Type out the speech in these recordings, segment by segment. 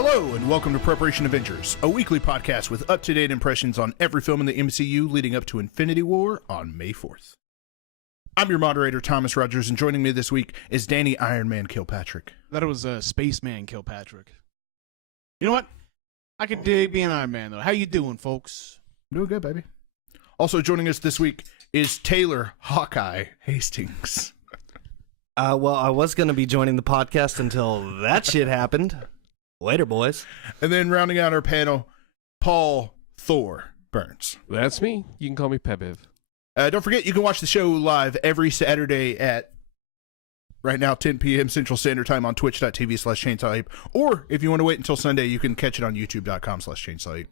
Hello, and welcome to Preparation Avengers, a weekly podcast with up-to-date impressions on every film in the MCU leading up to Infinity War on May 4th. I'm your moderator, Thomas Rogers, and joining me this week is Danny Iron Man Kilpatrick. That was Spaceman Kilpatrick. You know what? I can dig being Iron Man, though. How you doing, folks? Doing good, baby. Also joining us this week is Taylor Hawkeye Hastings. Well, I was going to be joining the podcast until that shit happened. Later, boys. And then rounding out our panel, Paul Thor Burns. That's me. You can call me Pebiv. Don't forget, you can watch the show live every Saturday at, right now, 10 p.m. Central Standard Time on twitch.tv/Chainsaw Ape. Or, if you want to wait until Sunday, you can catch it on youtube.com/Chainsaw Ape.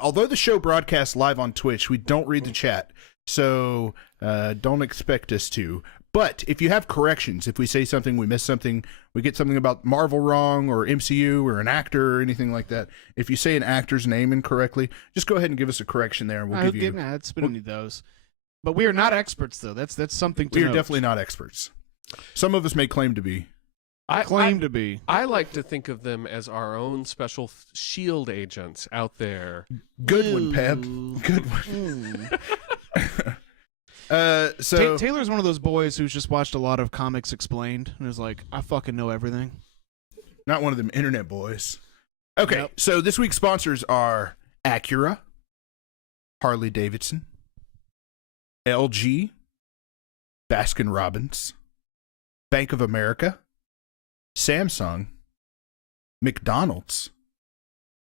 Although the show broadcasts live on Twitch, we don't read the chat, so don't expect us to. But if you have corrections, if we say something, we miss something, we get something about Marvel wrong or MCU or an actor or anything like that, if you say an actor's name incorrectly, just go ahead and give us a correction there, and we'll give you... It's been any of those. But we are not experts, though. That's something to We are note. definitely not experts. Some of us may claim to be. I like to think of them as our own special shield agents out there. Good one, Peb. Good one. Taylor's one of those boys who's just watched a lot of Comics Explained and is like, I fucking know everything. Not one of them internet boys. Okay, Yep. So this week's sponsors are Acura, Harley Davidson, LG, Baskin Robbins, Bank of America, Samsung, McDonald's,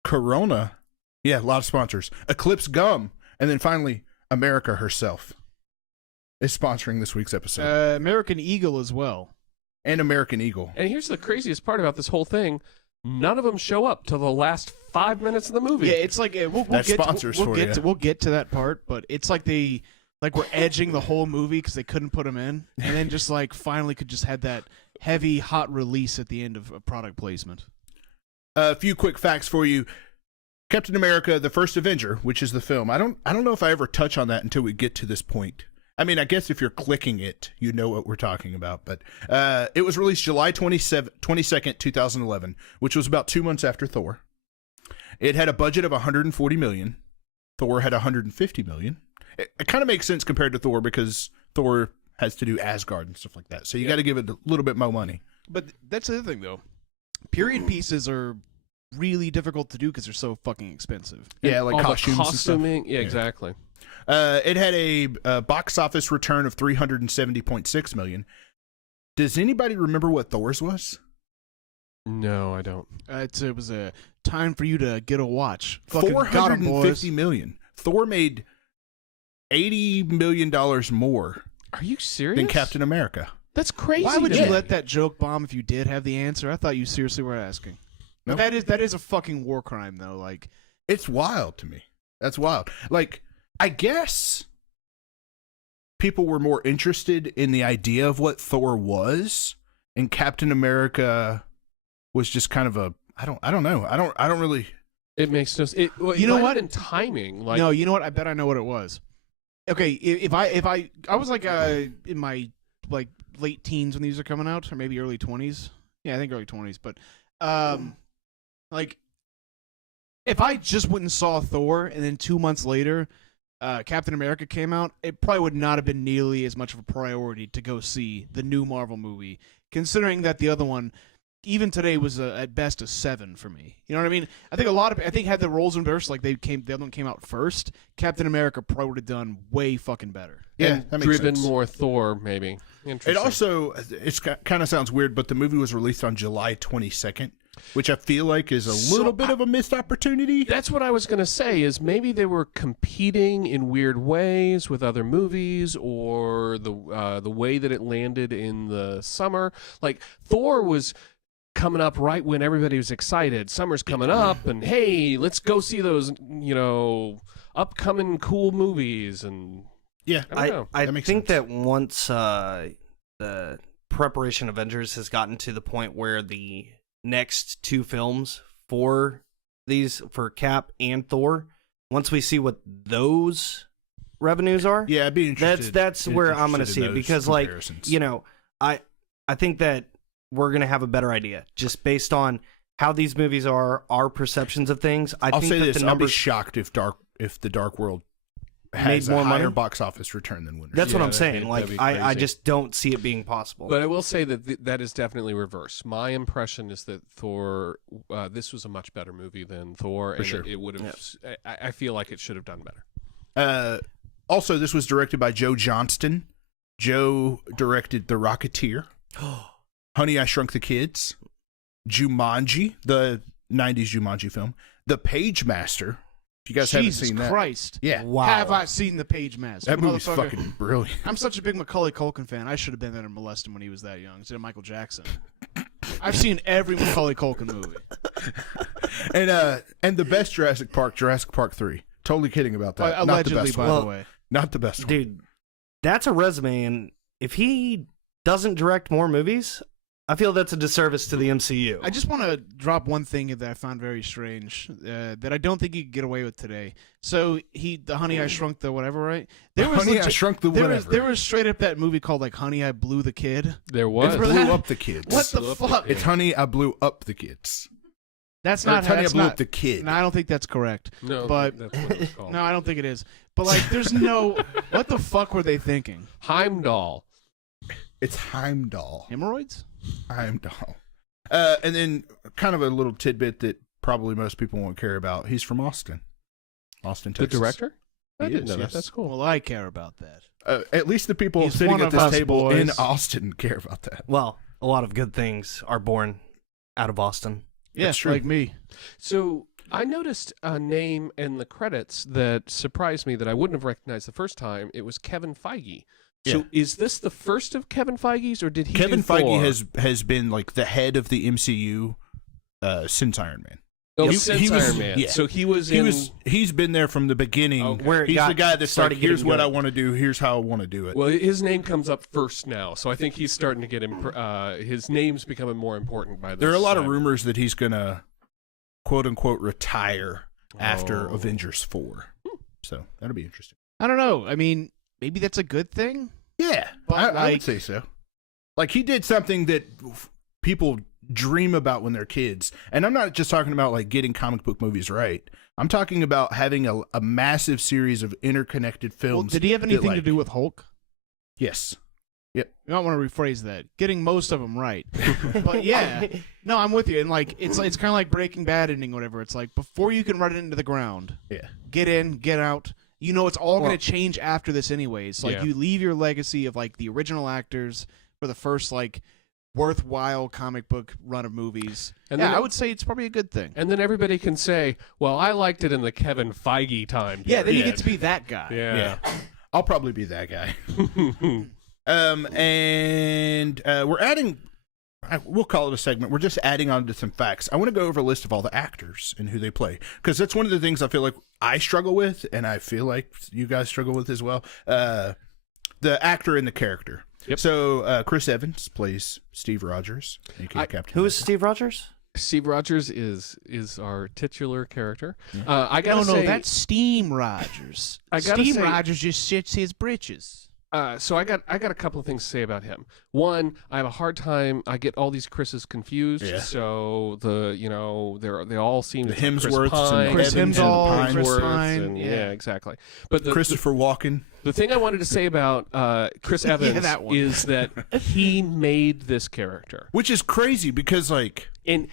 Corona, yeah, a lot of sponsors, Eclipse Gum, and then finally, America herself is sponsoring this week's episode. American Eagle as well. And American Eagle. And here's the craziest part about this whole thing. None of them show up till the last 5 minutes of the movie. Yeah, it's like we'll That's get sponsors to, we'll for get you. to we'll get to that part, but it's like we're edging the whole movie because they couldn't put them in, and then just like finally could just had that heavy hot release at the end of a product placement. A few quick facts for you. Captain America, the first Avenger, which is the film. I don't know if I ever touch on that until we get to this point. I mean, I guess if you're clicking it, you know what we're talking about. But it was released July 22nd, 2011, which was about 2 months after Thor. It had a budget of $140 million. Thor had $150 million. It kind of makes sense compared to Thor because Thor has to do Asgard and stuff like that. So you got to give it a little bit more money. But that's the other thing, though. Period pieces are really difficult to do because they're so fucking expensive. Yeah, like all costumes the and stuff. costuming. Yeah, exactly. It had a box office return of $370.6 million. Does anybody remember what Thor's was? No, I don't. It was a time for you to get a watch. Fucking got 'em, boys. $450 million. Thor made $80 million more Are you serious? than Captain America. That's crazy. Why would to you me. let that joke bomb if you did have the answer? I thought you seriously were asking. Nope. But that is a fucking war crime, though. Like, It's wild to me. That's wild. Like, I guess people were more interested in the idea of what Thor was, and Captain America was just kind of a I don't know. I don't really. It makes no sense. Well, You know might what? have been timing. Like, no, you know what? I bet I know what it was. Okay, if I was like in my like late teens when these are coming out, or maybe early 20s. Yeah, I think early 20s. But like, if I just went and saw Thor, and then 2 months later, Captain America came out, it probably would not have been nearly as much of a priority to go see the new Marvel movie, considering that the other one, even today, was at best a 7 for me. You know what I mean? I think had the roles reversed, like the other one came out first, Captain America probably would have done way fucking better. Yeah, that makes driven sense. more Thor, maybe. It also kind of sounds weird, but the movie was released on July 22nd, which I feel like is a little bit of a missed opportunity. That's what I was going to say, is maybe they were competing in weird ways with other movies, or the way that it landed in the summer. Like, Thor was coming up right when everybody was excited. Summer's coming up, and hey, let's go see those, upcoming cool movies. And Yeah, I That makes think sense. that once the Preparation Avengers has gotten to the point where the next two films for Cap and Thor, once we see what those revenues are, yeah, I'd be interested. that's where I'm going to interested see in it, those because, like, comparisons. I think that we're going to have a better idea just based on how these movies are, our perceptions of things. I'll think say that this: the I'll be numbers shocked if the Dark World made has more a higher money. box office return than Winter. That's Yeah, what I'm that'd saying. be- Like, that'd be I crazy. just don't see it being possible. But I will say that that is definitely reverse. My impression is that Thor, this was a much better movie than Thor, and sure. it would have. I feel like it should have done better. Also, this was directed by Joe Johnston. Joe directed The Rocketeer, Honey, I Shrunk the Kids, Jumanji, the 90s Jumanji film, The Page Master. If you guys haven't Jesus seen that. Christ. Yeah. Wow. Have I seen The Page Master? That movie's Motherfucker. fucking brilliant. I'm such a big Macaulay Culkin fan. I should have been there to molest him when he was that young instead of Michael Jackson. I've seen every Macaulay Culkin movie. And the best Jurassic Park 3. Totally kidding about that. Not the Allegedly, best by one. the way. Not the best one. Dude, that's a resume, and if he doesn't direct more movies, I feel that's a disservice to the MCU. I just want to drop one thing that I found very strange that I don't think you could get away with today. So the Honey I Shrunk the whatever, right? Honey, I Shrunk the whatever. There was straight up that movie called like Honey I Blew the Kid. There It was. blew that? up the kids. What the Blew up the fuck? kid. It's Honey, I Blew Up the Kids. That's Or not it's Honey, that's I Blew not, Up the Kid. No, I don't think that's correct. No, but- that's what it was called. No, I don't think it is. But like, there's no. What the fuck were they thinking? Heimdall. It's Heimdall. Hemorrhoids? Heimdall. And then kind of a little tidbit that probably most people won't care about. He's from Austin. Austin, The Texas. director? I He didn't is, know yes. that. That's cool. Well, I care about that. At least the people He's sitting one at of this us, table in boys. Austin care about that. Well, a lot of good things are born out of Austin. Yeah, That's true. like me. So I noticed a name in the credits that surprised me that I wouldn't have recognized the first time. It was Kevin Feige. So is this the first of Kevin Feige's, or did he? Kevin do Thor? Feige has been like the head of the MCU since Iron Man. Oh, He- since he was- Iron Man. yeah. So He's been there from the beginning. Okay. Where it He's got- the guy that's started like, here's getting what good. I want to do. Here's how I want to do it. Well, his name comes up first now, so I think he's starting to get his name's becoming more important by this. There are a lot of time. rumors that he's gonna quote unquote retire after Oh. Avengers 4. So that'll be interesting. I don't know. I mean, maybe that's a good thing. Yeah, But, I would like- say so. Like he did something that people dream about when they're kids, and I'm not just talking about like getting comic book movies right. I'm talking about having a massive series of interconnected Well, films. did he have anything that, to do with Hulk? Yes. You might want to rephrase that. Getting most of them right. But yeah, no, I'm with you. And like, it's kind of like Breaking Bad ending, whatever. It's like before you can run it into the ground, Yeah. get in, get out. You know, it's all Well- going to change after this, anyways. Like Yeah. you leave your legacy of like the original actors for the first like worthwhile comic book run of movies. And Yeah, then- I would say it's probably a good thing. And then everybody can say, "Well, I liked it in the Kevin Feige time." Yeah, then you period." get to be that guy. Yeah. I'll probably be that guy. And we're adding. We'll call it a segment. We're just adding on to some facts. I want to go over a list of all the actors and who they play, because that's one of the things I feel like I struggle with, and I feel like you guys struggle with as well. The actor and the character. Yep. So Chris Evans plays Steve Rogers, aka Captain. Who is America. Steve Rogers? Steve Rogers is our titular character. Yeah. I gotta No, say, that's Steam Rogers. I gotta Steam say- Rogers just shits his britches. so I got a couple of things to say about him. One, I have a hard time. I get all these Chris's confused. Yeah. So they all seem The to be Chris Hemsworths Pine, and Chris Evans Hemsworth, and the Chris Pines. Pine, and, yeah. exactly. But the Christopher Walken. the thing I wanted to say about Chris Yeah, Evans that one. is that he made this character. Which is crazy because, like, And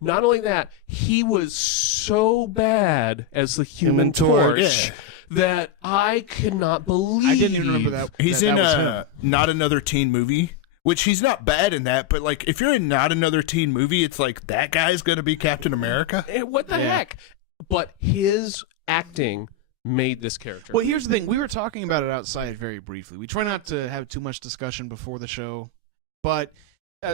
not only that, he was so bad as the Human Torch yeah. that I could not believe. I didn't even remember that. he's that in was him. Not Another Teen Movie, which he's not bad in that, but, like, if you're in Not Another Teen Movie, it's like, that guy's going to be Captain America? What the Yeah. heck? But his acting made this character. Well, here's the thing. We were talking about it outside very briefly. We try not to have too much discussion before the show, but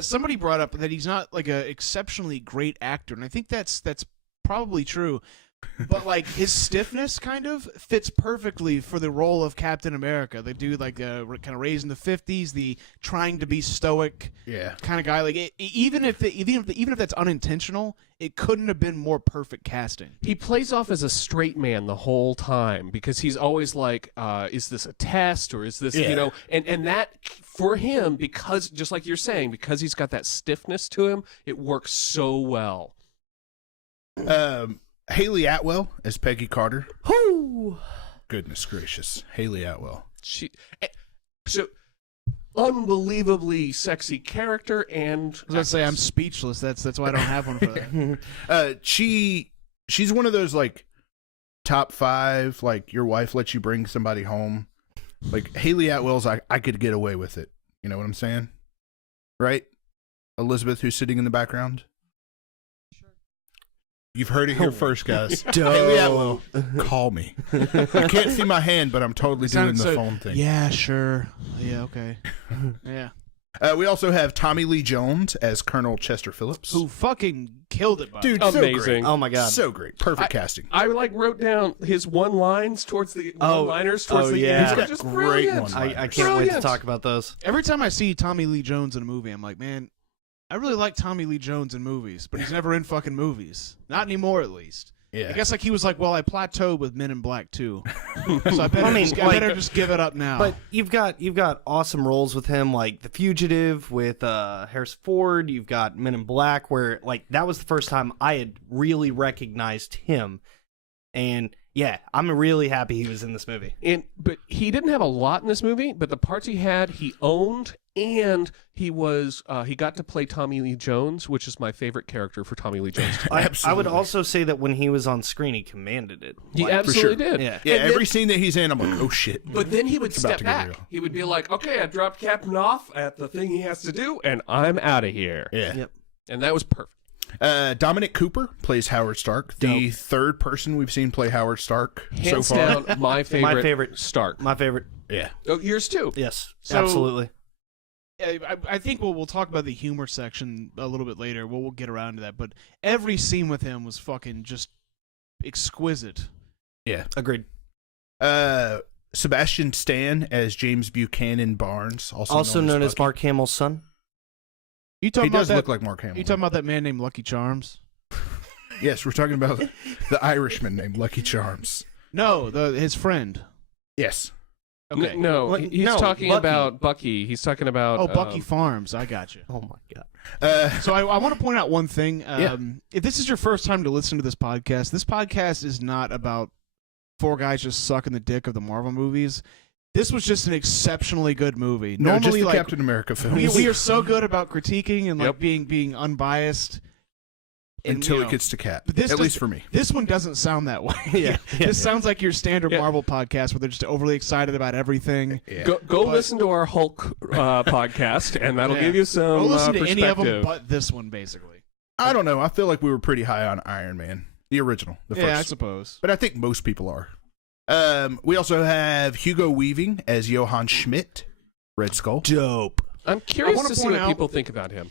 somebody brought up that he's not like an exceptionally great actor, and I think that's probably true. but like his stiffness kind of fits perfectly for the role of Captain America. The dude like kind of raised in the 50s, the trying to be stoic kind of guy. Like even if that's unintentional, it couldn't have been more perfect casting. He plays off as a straight man the whole time because he's always like, is this a test or is this, you know, and that for him, because just like you're saying, because he's got that stiffness to him, it works so well. Haley Atwell as Peggy Carter. Whoo! Goodness gracious. Haley Atwell. So unbelievably sexy character, and I was gonna say I'm speechless. That's why I don't have one for that. She's one of those like top 5, like your wife lets you bring somebody home. Like Haley Atwell's I could get away with it. You know what I'm saying? Right? Elizabeth, who's sitting in the background. You've heard it here first, guys. Haley Atwell, call me. I can't see my hand, but I'm totally doing the phone thing. Yeah, sure. Yeah, okay. Yeah. We also have Tommy Lee Jones as Colonel Chester Phillips. Who fucking killed it, by Dude, the way. so amazing. great. Oh my god. So great. Perfect casting. I like wrote down his one-liners towards the yeah. end. He's got Just great brilliant. ones. I can't wait to talk about those. Every time I see Tommy Lee Jones in a movie, I'm like, man, I really like Tommy Lee Jones in movies, but he's never in fucking movies. Not anymore, at least. Yeah. I guess like he was like, well, I plateaued with Men in Black 2. So I better just give it up now. But you've got awesome roles with him, like The Fugitive with Harrison Ford. You've got Men in Black, where like that was the first time I had really recognized him. And yeah, I'm really happy he was in this movie. But he didn't have a lot in this movie, but the parts he had, he owned, and he got to play Tommy Lee Jones, which is my favorite character for Tommy Lee Jones. I would also say that when he was on screen, he commanded it. He Like, absolutely did. Yeah. Yeah, And every scene that he's in, I'm like, oh shit. But then he would It's about step to get back. real. He would be like, okay, I dropped Captain off at the thing he has to do, and I'm out of here. Yeah. Yep. And that was perfect. Dominic Cooper plays Howard Stark, the third person we've seen play Howard Stark Hands so far. down, my favorite Stark. My favorite. Yeah. Oh, yours too. Yes, So- absolutely. I think we'll talk about the humor section a little bit later. We'll get around to that. But every scene with him was fucking just exquisite. Yeah. Agreed. Sebastian Stan as James Buchanan Barnes, Also known as Bucky. Mark Hamill's son. You He talking about does that? look like Mark Hamill. You talking about that man named Lucky Charms? Yes, we're talking about the Irishman named Lucky Charms. No, his friend. Yes. Okay. No, What? he's No, talking Bucky. about Bucky. He's talking about Oh, Bucky Farms. I got you. Oh my god. So I want to point out one thing. Yeah. If this is your first time to listen to this podcast is not about 4 guys just sucking the dick of the Marvel movies. This was just an exceptionally good movie. No, just Normally, the like Captain America films. we are so good about critiquing and like Yep. being unbiased and, until you it know, gets to Cap. but this At does- least for me. This one doesn't sound that way. Yeah. This sounds like your standard Yeah. Marvel podcast where they're just overly excited about everything. Yeah. Go But- listen to our Hulk podcast, and that'll Yeah. give you some Go listen to any of them perspective. but this one, basically. I don't know. I feel like we were pretty high on Iron Man, the original, the Yeah, I first. suppose. But I think most people are. We also have Hugo Weaving as Johann Schmidt, Red Skull. Dope. I'm curious wanna to see point what out- people think about him.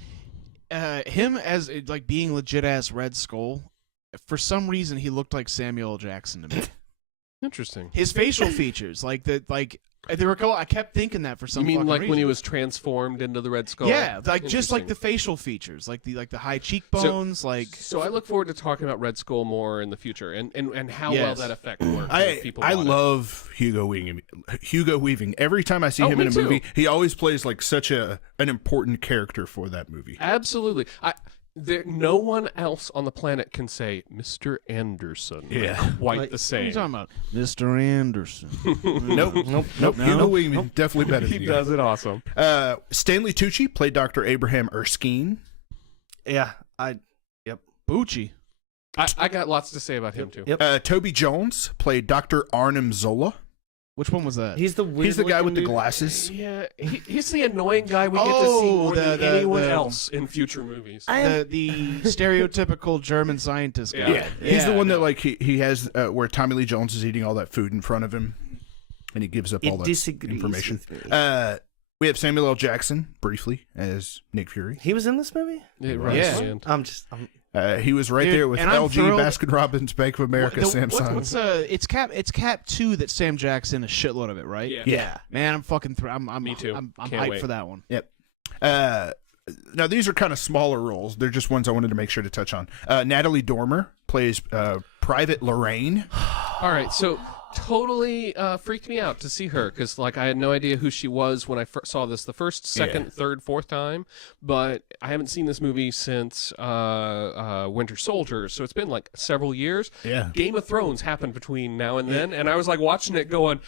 Him as like being legit ass Red Skull, for some reason he looked like Samuel L. Jackson to me. Interesting. His facial features, there were I kept thinking that for some. You mean fucking like when he reason. was transformed into the Red Skull? Yeah, like just like the Interesting. facial features, like the high cheekbones, So I look forward to talking about Red Skull more in the future, and how well Yes. that effect works. I if people want it. love Hugo Weaving. Hugo Weaving. Every time I see him me in a too. movie, he always plays like such an important character for that movie. Absolutely. No one else on the planet can say Mr. Anderson Yeah. quite the What are you same. talking about, Mr. Anderson? Nope. Nope. Nope. No. Hugo Weaving definitely better He than you. does it awesome. Stanley Tucci played Dr. Abraham Erskine. Yeah. Bucci. I got lots to say about him too. Yep. Toby Jones played Dr. Arnim Zola. Which one was that? He's the He's the guy with the dude. glasses. Yeah, he's the annoying guy we get to see Oh, more than the- anyone the- else in future movies. the stereotypical German scientist guy. Yeah. He's the Yeah, one no. that like he has where Tommy Lee Jones is eating all that food in front of him, and he gives up all It that disagrees information. with me. We have Samuel L. Jackson briefly as Nick Fury. He was in this movie? Right Yeah. at the end. He was right Dude, there with and I'm LG, thrilled- Baskin Robbins, Bank of America, Samsung. It's Cap 2 that Sam Jackson a shitload of it, right? Yeah. Man, I'm fucking I'm Me too. I'm Can't hyped wait. for that one. Yep. Now these are kind of smaller roles. They're just ones I wanted to make sure to touch on. Natalie Dormer plays Private Lorraine. All right, so totally freaked me out to see her because, like, I had no idea who she was when I saw this the first, second, third, fourth time. But I haven't seen this movie since Winter Soldier, so it's been like several years. Yeah. Game of Thrones happened between now and then, and I was like watching it, going,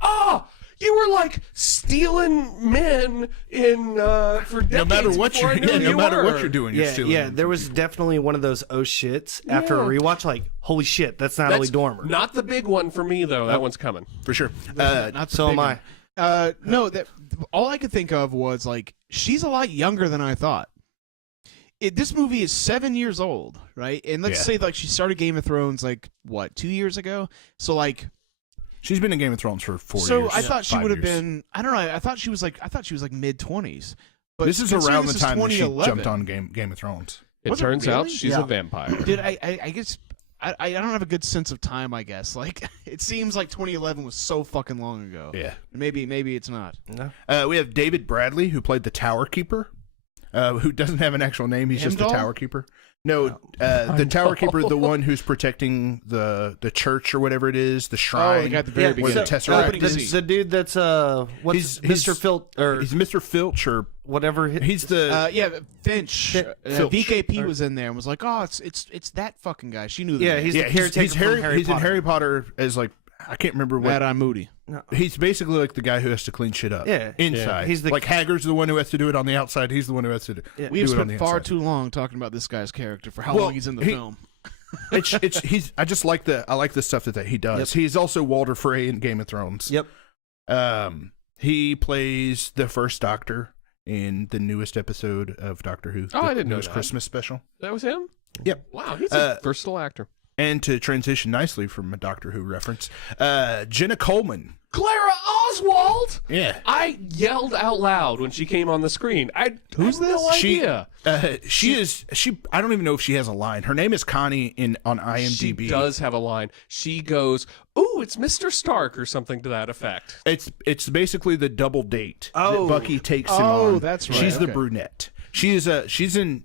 "Ah, you were like stealing men in for decades No matter what before I you're, knew yeah, who no you matter were." what you're doing, you're Yeah, stealing. yeah. There was definitely one of those oh shits after a rewatch. Like, holy shit, that's Natalie That's Dormer. not the big one for me though. That one's coming. for sure. Not the so big am one. No, that all I could think of was like she's a lot younger than I thought. This movie is 7 years old, right? And let's Yeah. say like she started Game of Thrones like what 2 years ago. So like, She's been in Game of Thrones for 4 years. so I thought she 5 would have years. been. I don't know. I thought she was like mid-20s. But This is considering around the this is time that she 2011, jumped on Game of Thrones. It Was it turns out really? she's Yeah. a vampire. Dude, I guess I don't have a good sense of time. I guess like it seems like 2011 was so fucking long ago. Yeah. Maybe it's not. No. We have David Bradley, who played the Tower Keeper, who doesn't have an actual name. He's just the Heimdall? Tower Keeper. No, the Tower Keeper, the one who's protecting the church or whatever it is, the shrine. the guy at the very where the beginning. Tesseract Opening is. scene. The dude that's what's He's- Mr. Filch or He's Mr. Filch, or whatever. he's the Yeah, Finch. Filch. VKP was in there and was like, "Oh, it's that fucking guy." She knew. The Yeah, name. he's yeah, the caretaker he's from Harry. Harry He's in Potter. Harry Potter as like I can't remember what. Mad Eye Moody. He's basically like the guy who has to clean shit up. Yeah. inside. He's the- like Haggard's the one who has to do it on the outside. He's the one who has to do, Yeah. We have do it on spent the far inside. too long talking about this guy's character for how Well, long he's in the he- film. He's. I just like I like the stuff that he does. Yep. He's also Walter Frey in Game of Thrones. Yep. He plays the first Doctor in the newest episode of Doctor Who. Oh, the I didn't know newest that. Christmas special. That was him? Yep. Wow, he's Uh, a versatile actor. And to transition nicely from a Doctor Who reference, Jenna Coleman. Clara Oswald! Yeah. I yelled out loud when she came on the screen. Who's had no this? idea. She. I don't even know if she has a line. Her name is Connie on IMDb. She does have a line. She goes, "Ooh, it's Mr. Stark," or something to that effect. It's basically the double date Oh. that Bucky takes him Oh, on. that's right. She's the Okay. brunette. She's in.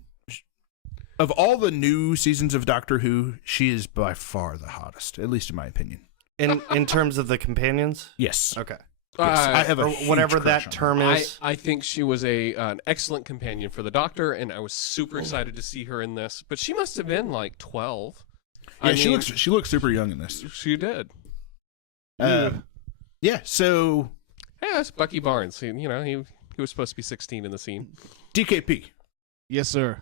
Of all the new seasons of Doctor Who, she is by far the hottest, at least in my opinion. In terms of the companions. Yes. Okay. Yes, I have a Or huge whatever crush that on term her. is. I think she was an excellent companion for the Doctor, and I was super excited to see her in this. But she must have been like 12. Yeah, she looks super young in this. She did. Yeah. So Yeah, that's Bucky Barnes. He was supposed to be 16 in the scene. DKP, Yes, sir.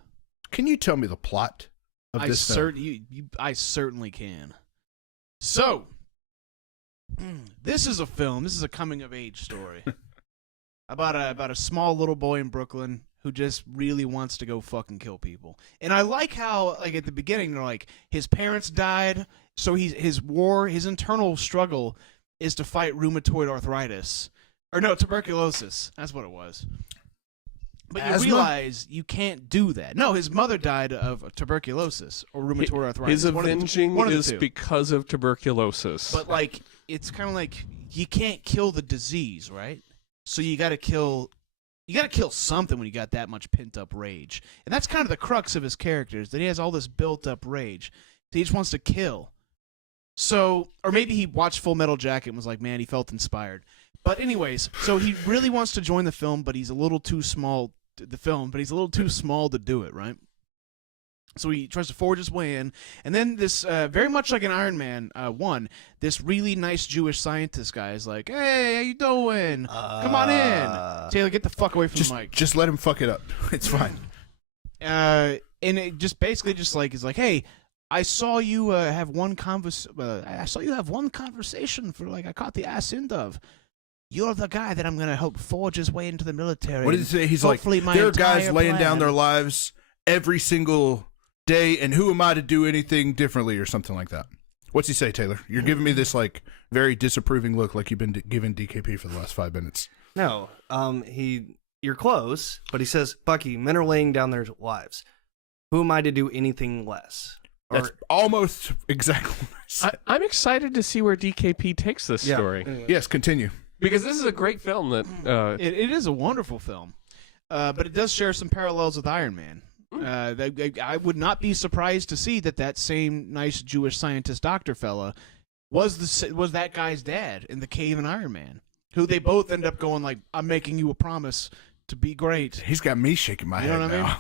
can you tell me the plot of this film? I certainly can. So, this is a film. This is a coming of age story about a small little boy in Brooklyn who just really wants to go fucking kill people. And I like how, like at the beginning, they're like his parents died, so his internal struggle is to fight rheumatoid arthritis, or no, tuberculosis. That's what it was. But you Asthma? realize you can't do that. No, his mother died of tuberculosis or rheumatoid arthritis. His One of the- avenging one of the is two. because of tuberculosis. But like, it's kind of like you can't kill the disease, right? So you got to kill something when you got that much pent up rage, and that's kind of the crux of his character is that he has all this built up rage. So he just wants to kill. So, or maybe he watched Full Metal Jacket and was like, man, he felt inspired. But anyways, so he really wants to join the film, but he's a little too small. But he's a little too small to do it, right? So he tries to forge his way in, and then this, very much like an Iron Man 1, this really nice Jewish scientist guy is like, "Hey, how you doing? Come on in." Taylor, get the fuck away from the mic. Just let him fuck it up. It's fine. And it just basically just like is like, "Hey, I saw you have one I saw you have one conversation for like I caught the ass end of. You're the guy that I'm gonna help forge his way into the military." What did he say? He's like, Hopefully my there are guys entire laying down plan- their lives every single day, and who am I to do anything differently or something like that? What's he say, Taylor? You're giving me this like very disapproving look, like you've been giving DKP for the last 5 minutes. No. You're close, but he says, Bucky, men are laying down their lives. who am I to do anything less? That's almost exactly what I said. I'm excited to see where DKP takes this story. Yes, continue. Because this is a great film that... It is a wonderful film, but it does share some parallels with Iron Man. I would not be surprised to see that same nice Jewish scientist doctor fella was that guy's dad in the cave in Iron Man, who they both end up going like, "I'm making you a promise to be great." He's got me shaking my head know what I mean? now.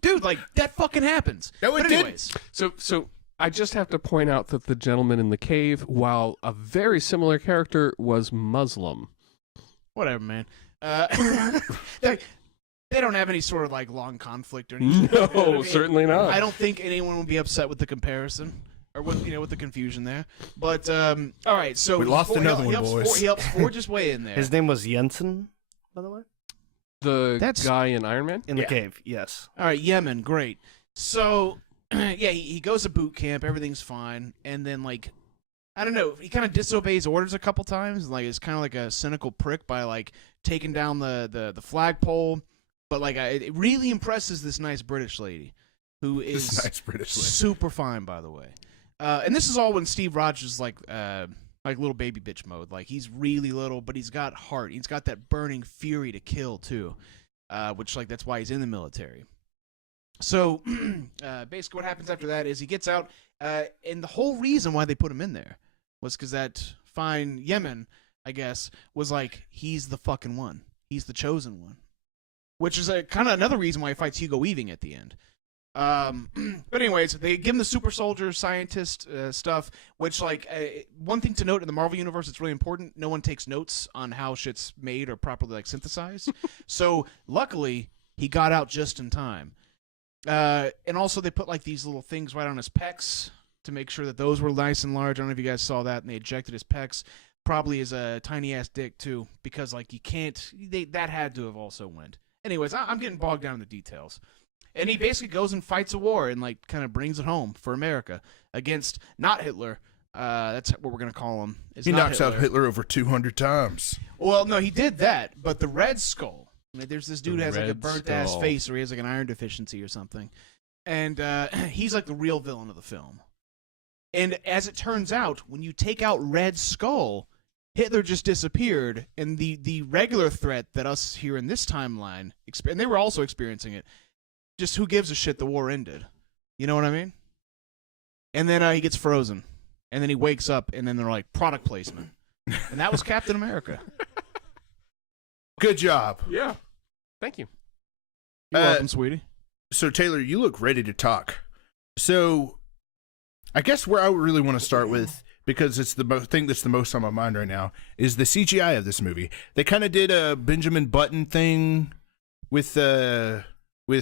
Dude, like that fucking happens. No, it but anyways, So I just have to point out that the gentleman in the cave, while a very similar character, was Muslim. whatever, man. They don't have any sort of like long conflict or anything. No, certainly not. I don't think anyone will be upset with the comparison or with the confusion there. But all right, so We lost another one, boys. He helps forge his way in there. His name was Jensen, by the way? The guy in Iron Man? In the cave, yes. All right, Yemen, great. So, yeah, he goes to boot camp. Everything's fine. And then, like, I don't know, he kind of disobeys orders a couple times. Like, it's kind of like a cynical prick by, like, taking down the flagpole. But, like, it really impresses this nice British lady who is This nice British lady. super fine, by the way. And this is all when Steve Rogers is, like little baby bitch mode. Like, he's really little, but he's got heart. He's got that burning fury to kill, too. Which, like, that's why he's in the military. So, basically what happens after that is he gets out, and the whole reason why they put him in there was because that fine Yemen, I guess, was like, he's the fucking one. He's the chosen one. Which is kind of another reason why he fights Hugo Weaving at the end. But anyways, they give him the super soldier scientist stuff, which, like, one thing to note in the Marvel universe, it's really important. No one takes notes on how shit's made or properly, like, synthesized. So luckily, he got out just in time. And also they put, like, these little things right on his pecs to make sure that those were nice and large. I don't know if you guys saw that. And they ejected his pecs. Probably is a tiny ass dick too, because, like, you can't. That had to have also went. Anyways, I'm getting bogged down in the details. And he basically goes and fights a war and, like, kind of brings it home for America against not Hitler. That's what we're gonna call him. He knocks out Hitler over 200 times. Well, no, he did that, but the Red Skull. I mean, there's this dude who has like a Red burnt ass Skull. face, or he has like an iron deficiency or something, and he's like the real villain of the film. And as it turns out, when you take out Red Skull, Hitler just disappeared, and the regular threat that us here in this timeline, and they were also experiencing it. Just who gives a shit? The war ended. You know what I mean? And then he gets frozen, and then he wakes up, and then they're like product placement, and that was Captain America. Good job. Yeah. Thank you. You're welcome, sweetie. So, Taylor, you look ready to talk. So, I guess where I really want to start with, because it's the thing that's the most on my mind right now, is the CGI of this movie. They kind of did a Benjamin Button thing with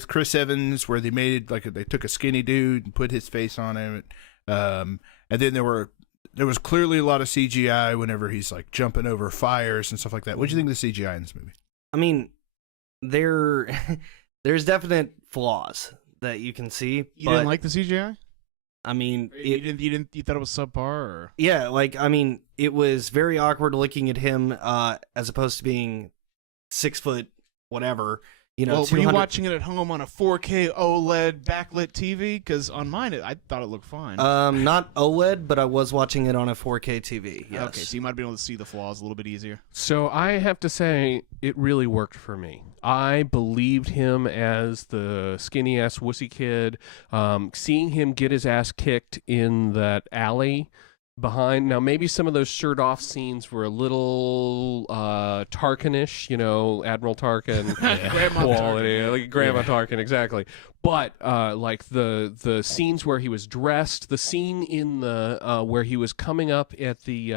Chris Evans, where they made they took a skinny dude and put his face on him, and then there was clearly a lot of CGI whenever he's like jumping over fires and stuff like that. What do you think of the CGI in this movie? I mean, there's definite flaws that you can see. You didn't like the CGI? I mean, You thought it was subpar, or? yeah, like, I mean, it was very awkward looking at him as opposed to being 6 foot whatever. You know, Well, were you 200 watching it at home on a 4K OLED backlit TV? Because on mine, I thought it looked fine. Not OLED, but I was watching it on a 4K TV. Yes. Okay, so you might be able to see the flaws a little bit easier. So I have to say, it really worked for me. I believed him as the skinny ass wussy kid. Seeing him get his ass kicked in that alley behind. Now, maybe some of those shirt off scenes were a little Tarkin-ish, Admiral Tarkin Grandma quality, Tarkin. like Grandma Tarkin, exactly. But like the scenes where he was dressed, the scene in the where he was coming up at the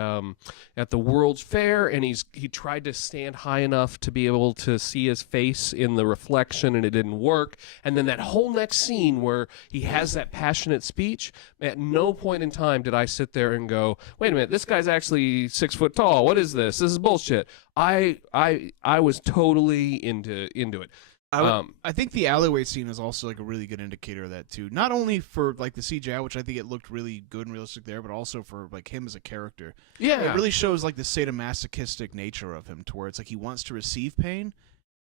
World's Fair, and he tried to stand high enough to be able to see his face in the reflection, and it didn't work. And then that whole next scene where he has that passionate speech. At no point in time did I sit there and go, "Wait a minute, this guy's actually 6 foot tall. What is this? This is bullshit." I was totally into it. I think the alleyway scene is also like a really good indicator of that too. Not only for like the CGI, which I think it looked really good and realistic there, but also for like him as a character. Yeah, It really shows like the sadomasochistic nature of him, to where it's like he wants to receive pain,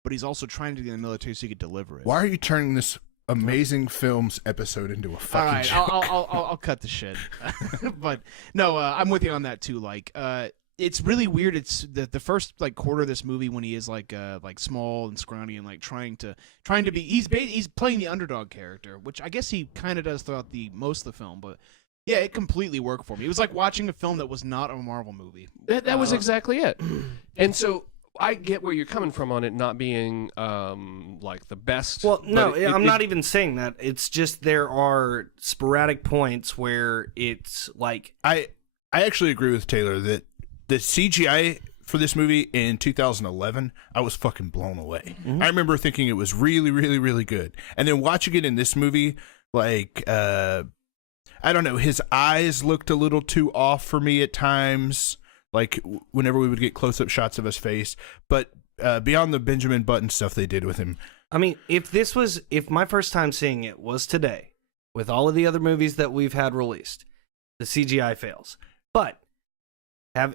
but he's also trying to get in the military so he could deliver it. Why are you turning this amazing films episode into a fucking All right, joke. I'll cut the shit. But no, I'm with you on that too. Like, it's really weird. It's the first like quarter of this movie when he is like small and scrawny and like trying to be. He's playing the underdog character, which I guess he kind of does throughout the most of the film. But yeah, it completely worked for me. It was like watching a film that was not a Marvel movie. That was exactly it. And so I get where you're coming from on it not being like the best. Well, no, but I'm not even saying that. It's just there are sporadic points where it's like I actually agree with Taylor that the CGI for this movie in 2011, I was fucking blown away. I remember thinking it was really, really, really good. And then watching it in this movie, like, I don't know, his eyes looked a little too off for me at times, like whenever we would get close-up shots of his face. But beyond the Benjamin Button stuff they did with him. I mean, if my first time seeing it was today, with all of the other movies that we've had released, the CGI fails. But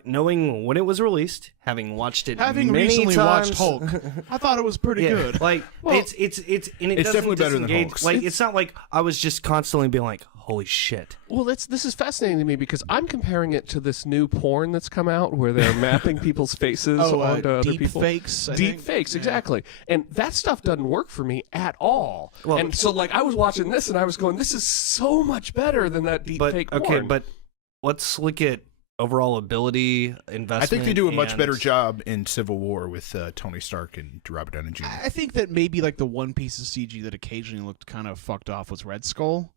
knowing when it was released, having watched it Having many recently times, watched Hulk, I thought it was pretty good. Like Well, it's and it it's doesn't definitely better than disengage. Hulk's. Like it's not like I was just constantly being like, "Holy shit!" Well, this is fascinating to me because I'm comparing it to this new porn that's come out where they're mapping people's faces onto other deep people. fakes. I Deep think. fakes, Yeah. exactly. And that stuff doesn't work for me at all. Well- and so, like, I was watching this and I was going, this is so much better than that deep But fake okay, porn. but let's look at overall ability, investment. I think they do a much and- better job in Civil War with Tony Stark and Robert Downey Jr. I think that maybe like the one piece of CG that occasionally looked kind of fucked off was Red Skull,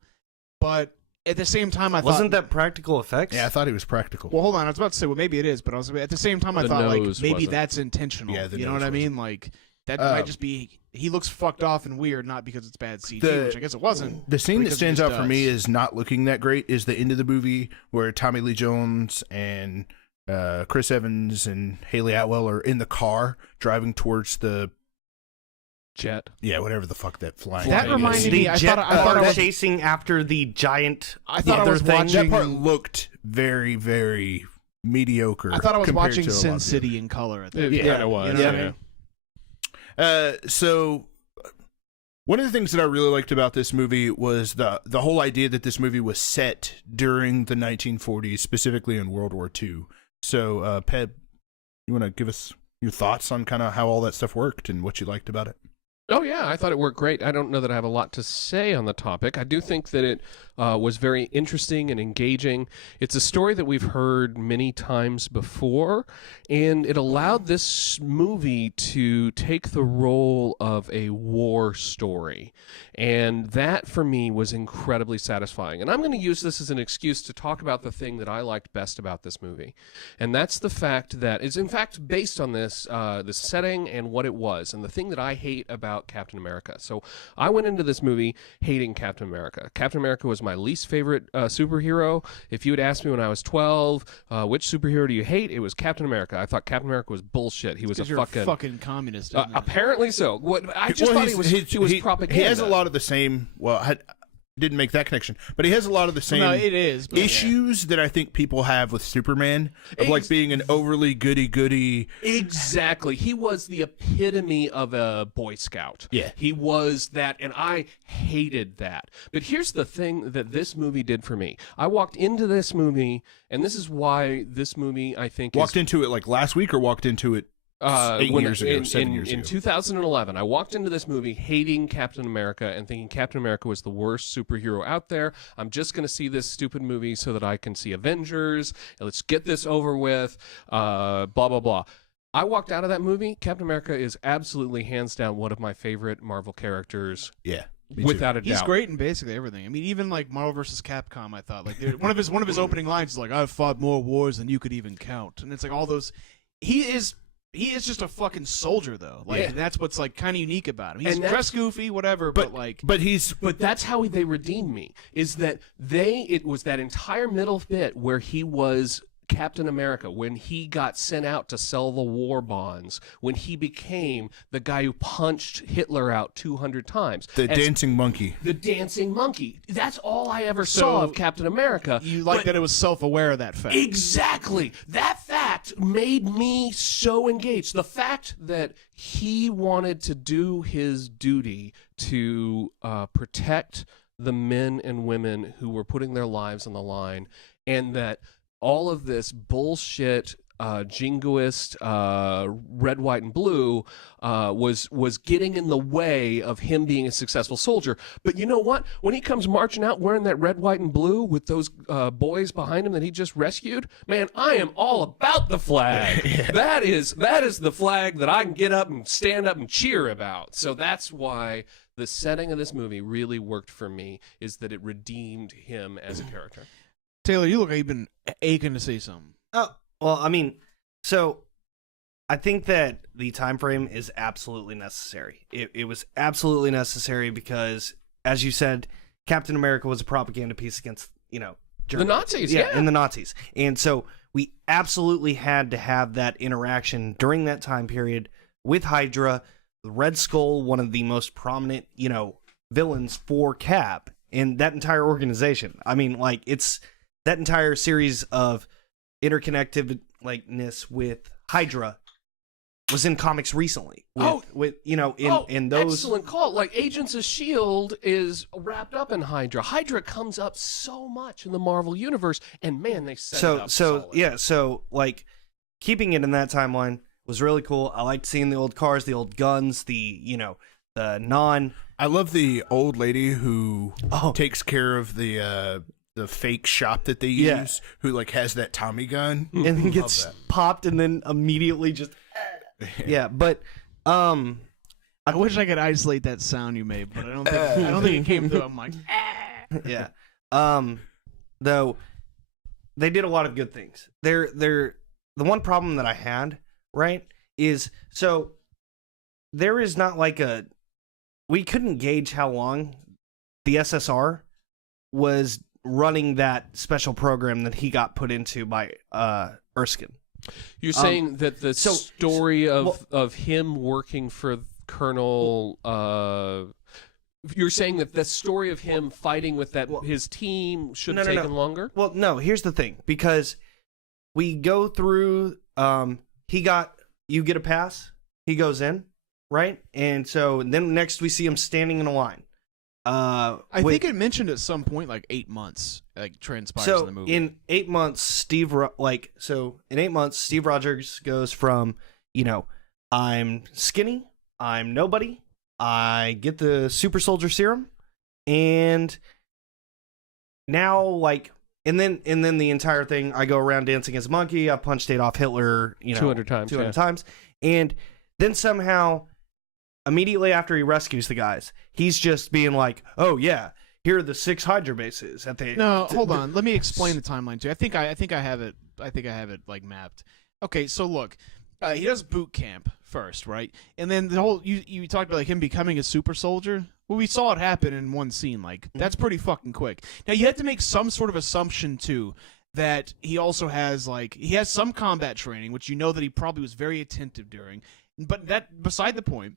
but at the same time, I Wasn't thought. that practical effects? Yeah, I thought he was practical. Well, hold on. I was about to say, well, maybe it is, but I was at the same time, I The thought like nose maybe wasn't. that's intentional. Yeah, the you know nose what I mean? Like that Uh, might just be he looks fucked off and weird, not because it's bad CG, The- which I guess it wasn't. The scene that because it stands just out for me does. is not looking that great is the end of the movie where Tommy Lee Jones and Chris Evans and Haley Atwell are in the car driving towards the Jet. whatever the fuck that flying That thing reminded is. me- The I jet thought I part was- chasing after the giant. I thought I other was thing. watching- That part looked very, very mediocre. I thought I was compared watching to a lot Sin of the City in color. At that It point. kind of was. You know what I yeah. mean? So one of the things that I really liked about this movie was the whole idea that this movie was set during the 1940s, specifically in World War II. So, Peb, you want to give us your thoughts on kind of how all that stuff worked and what you liked about it? Oh, yeah, I thought it worked great. I don't know that I have a lot to say on the topic. I do think that it was very interesting and engaging. It's a story that we've heard many times before, and it allowed this movie to take the role of a war story. And that, for me, was incredibly satisfying. And I'm going to use this as an excuse to talk about the thing that I liked best about this movie. And that's the fact that it's, in fact, based on this setting and what it was, and the thing that I hate about Captain America. So I went into this movie hating Captain America. Captain America was my least favorite superhero. If you had asked me when I was 12, which superhero do you hate? It was Captain America. I thought Captain America was bullshit. He was a 'Cause you're a fucking communist. Isn't it? apparently so. What I just Well, thought it was propaganda. He has a lot of the same. Well, I didn't make that connection, but he has a lot of the same no, it is but yeah. issues that I think people have with Superman, of like being an overly goody-goody. Exactly. He was the epitome of a Boy Scout. Yeah. He was that, and I hated that. But here's the thing that this movie did for me. I walked into this movie, and this is why this movie, I think, Walked into it like last week, or walked into it 7 years ago. In 2011, I walked into this movie hating Captain America and thinking Captain America was the worst superhero out there. I'm just going to see this stupid movie so that I can see Avengers. Let's get this over with. Blah, blah, blah. I walked out of that movie. Captain America is absolutely, hands down, one of my favorite Marvel characters. Yeah, me too. Without a doubt. He's great in basically everything. I mean, even like Marvel vs. Capcom, I thought like one of his opening lines is like, "I've fought more wars than you could even count," and it's like all those. He is just a fucking soldier though. Like Yeah. that's what's like kind of unique about him. He's And that's- dressed goofy, whatever, but like. But he's But that's how they redeemed me, is that it was that entire middle bit where he was Captain America, when he got sent out to sell the war bonds, when he became the guy who punched Hitler out 200 times. the As dancing monkey. the dancing monkey. That's all I ever saw So, of Captain America. You like But- that it was self-aware of that fact. Exactly. That fact that made me so engaged. The fact that he wanted to do his duty to protect the men and women who were putting their lives on the line, and that all of this bullshit jingoist red, white, and blue was getting in the way of him being a successful soldier. But you know what? When he comes marching out wearing that red, white, and blue with those boys behind him that he just rescued, man, I am all about the flag. Yeah. That is the flag that I can get up and stand up and cheer about. So that's why the setting of this movie really worked for me, is that it redeemed him as a character. Taylor, you look like you've been aching to say something. Oh, well, I mean, so I think that the time frame is absolutely necessary. It was absolutely necessary because, as you said, Captain America was a propaganda piece against, Germany. The Nazis, yeah. And the Nazis. And so we absolutely had to have that interaction during that time period with Hydra, the Red Skull, one of the most prominent, villains for Cap, and that entire organization. I mean, like, it's that entire series of interconnectedness with Hydra was in comics recently. In those excellent call. Like, Agents of S.H.I.E.L.D. is wrapped up in Hydra. Hydra comes up so much in the Marvel universe, and man, they set it up solid. So like keeping it in that timeline was really cool. I liked seeing the old cars, the old guns, the non. I love the old lady who takes care of the fake shop that they use, who like has that Tommy gun and then gets popped and then immediately just but I wish I could isolate that sound you made, but I don't think it came through. I'm like, yeah. Though they did a lot of good things. The one problem that I had, right, is so there is not like we couldn't gauge how long the SSR was running that special program that he got put into by Erskine. You're saying that the story of him working for Colonel you're saying that the story of him fighting with his team should have taken longer? Well, no, here's the thing, because we go through you get a pass, he goes in, right? And so then next we see him standing in a line. I think it mentioned at some point like 8 months transpires in the movie. In 8 months, Steve Rogers goes from, I'm skinny, I'm nobody, I get the super soldier serum, and now and then the entire thing, I go around dancing as a monkey, I punched Adolf Hitler, 200 times. 200 times. And then somehow, immediately after he rescues the guys, he's just being like, "Oh yeah, here are the 6 Hydra bases." No, hold on. Let me explain the timeline to you. I think I have it. I think I have it mapped. Okay, so look, he does boot camp first, right? And then the whole you talked about him becoming a super soldier. Well, we saw it happen in one scene. That's pretty fucking quick. Now you have to make some sort of assumption too that he also has he has some combat training, which that he probably was very attentive during. But that beside the point.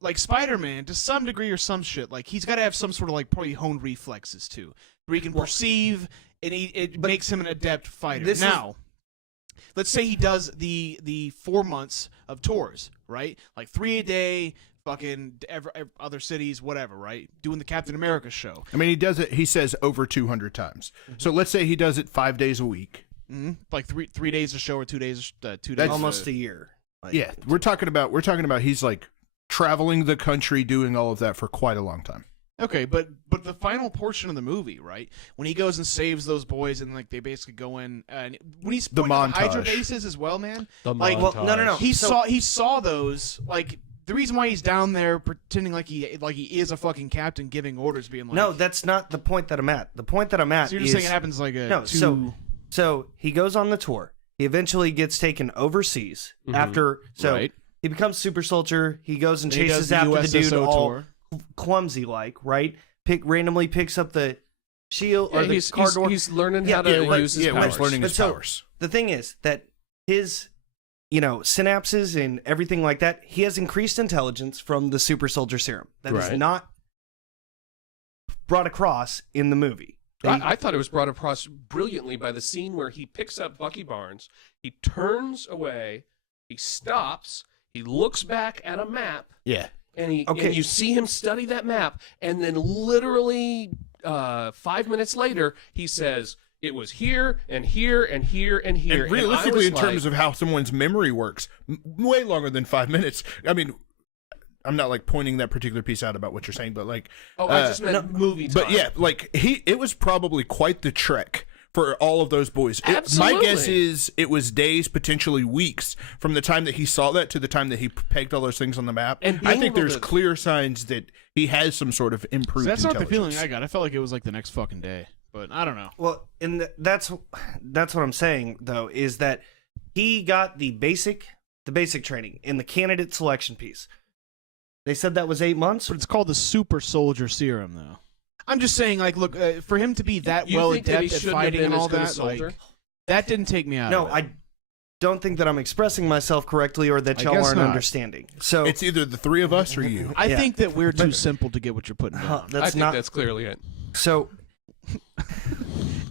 Like Spider-Man, to some degree or some shit, he's got to have some sort of probably honed reflexes too, where he can perceive, and it makes him an adept fighter. Let's say he does the 4 months of tours, right? 3 a day, fucking other cities, whatever, right? Doing the Captain America show. I mean, he does it. He says over 200 times. Mm-hmm. So let's say he does it 5 days a week. Mm-hmm. 3 days a show or 2 days. 2 days. That's almost a year. We're talking about he's traveling the country doing all of that for quite a long time. Okay, but the final portion of the movie, right? When he goes and saves those boys, and they basically go in, and when he's pointing at the Hydra bases as well, man. The montage. Well, no. He saw those. The reason why he's down there pretending like he is a fucking captain, giving orders, being like. No, that's not the point that I'm at. The point that I'm at. So you're just saying it happens So he goes on the tour. He eventually gets taken overseas after. So. Right. He becomes super soldier. He goes and chases after the dude all clumsy right? Randomly picks up the shield or the car door. He's learning how to use his powers. He's learning his powers. The thing is that his synapses and everything like that, he has increased intelligence from the super soldier serum. That is not brought across in the movie. I thought it was brought across brilliantly by the scene where he picks up Bucky Barnes, he turns away, he stops, he looks back at a map, Yeah. and you see him study that map, and then literally 5 minutes later, he says, it was here and here and here and here. And realistically, in terms of how someone's memory works, way longer than 5 minutes. I mean, I'm not like pointing that particular piece out about what you're saying, but like, I just meant movie time. But yeah, like it was probably quite the trek for all of those boys. Absolutely. My guess is it was days, potentially weeks, from the time that he saw that to the time that he pegged all those things on the map. And I think there's clear signs that he has some sort of improved. That's not the intelligence. feeling I got. I felt like it was like the next fucking day, but I don't know. Well, and that's what I'm saying though, is that he got the basic training in the candidate selection piece. They said that was 8 months. But it's called the super soldier serum, though. I'm just saying, like, look, for him to be that You well think that he adept at shouldn't have fighting been and as all good a that, like, soldier? that didn't take me out No, of it. I don't think that I'm expressing myself correctly or that I y'all guess aren't not. understanding. So It's either the three of us or you. I yeah. think that we're too simple to get what you're putting down. that's I think not that's clearly it. so.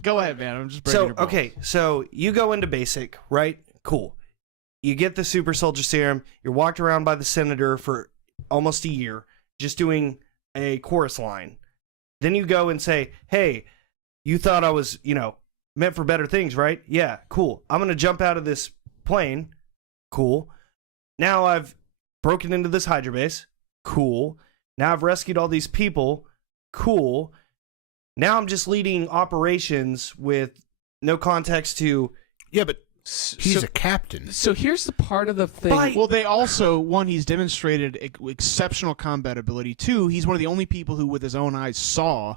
Go ahead, man. I'm just breaking So your balls. okay, so you go into basic, right? Cool. You get the super soldier serum. You're walked around by the senator for almost a year, just doing a chorus line. Then you go and say, "Hey, you thought I was, meant for better things, right? Yeah, cool. I'm gonna jump out of this plane. Cool. Now I've broken into this Hydra base. Cool. Now I've rescued all these people. Cool. Now I'm just leading operations with no context to." Yeah, but he's So- a captain. So here's the part of the thing. But- Well, they also, one, he's demonstrated exceptional combat ability. Two, he's one of the only people who, with his own eyes, saw,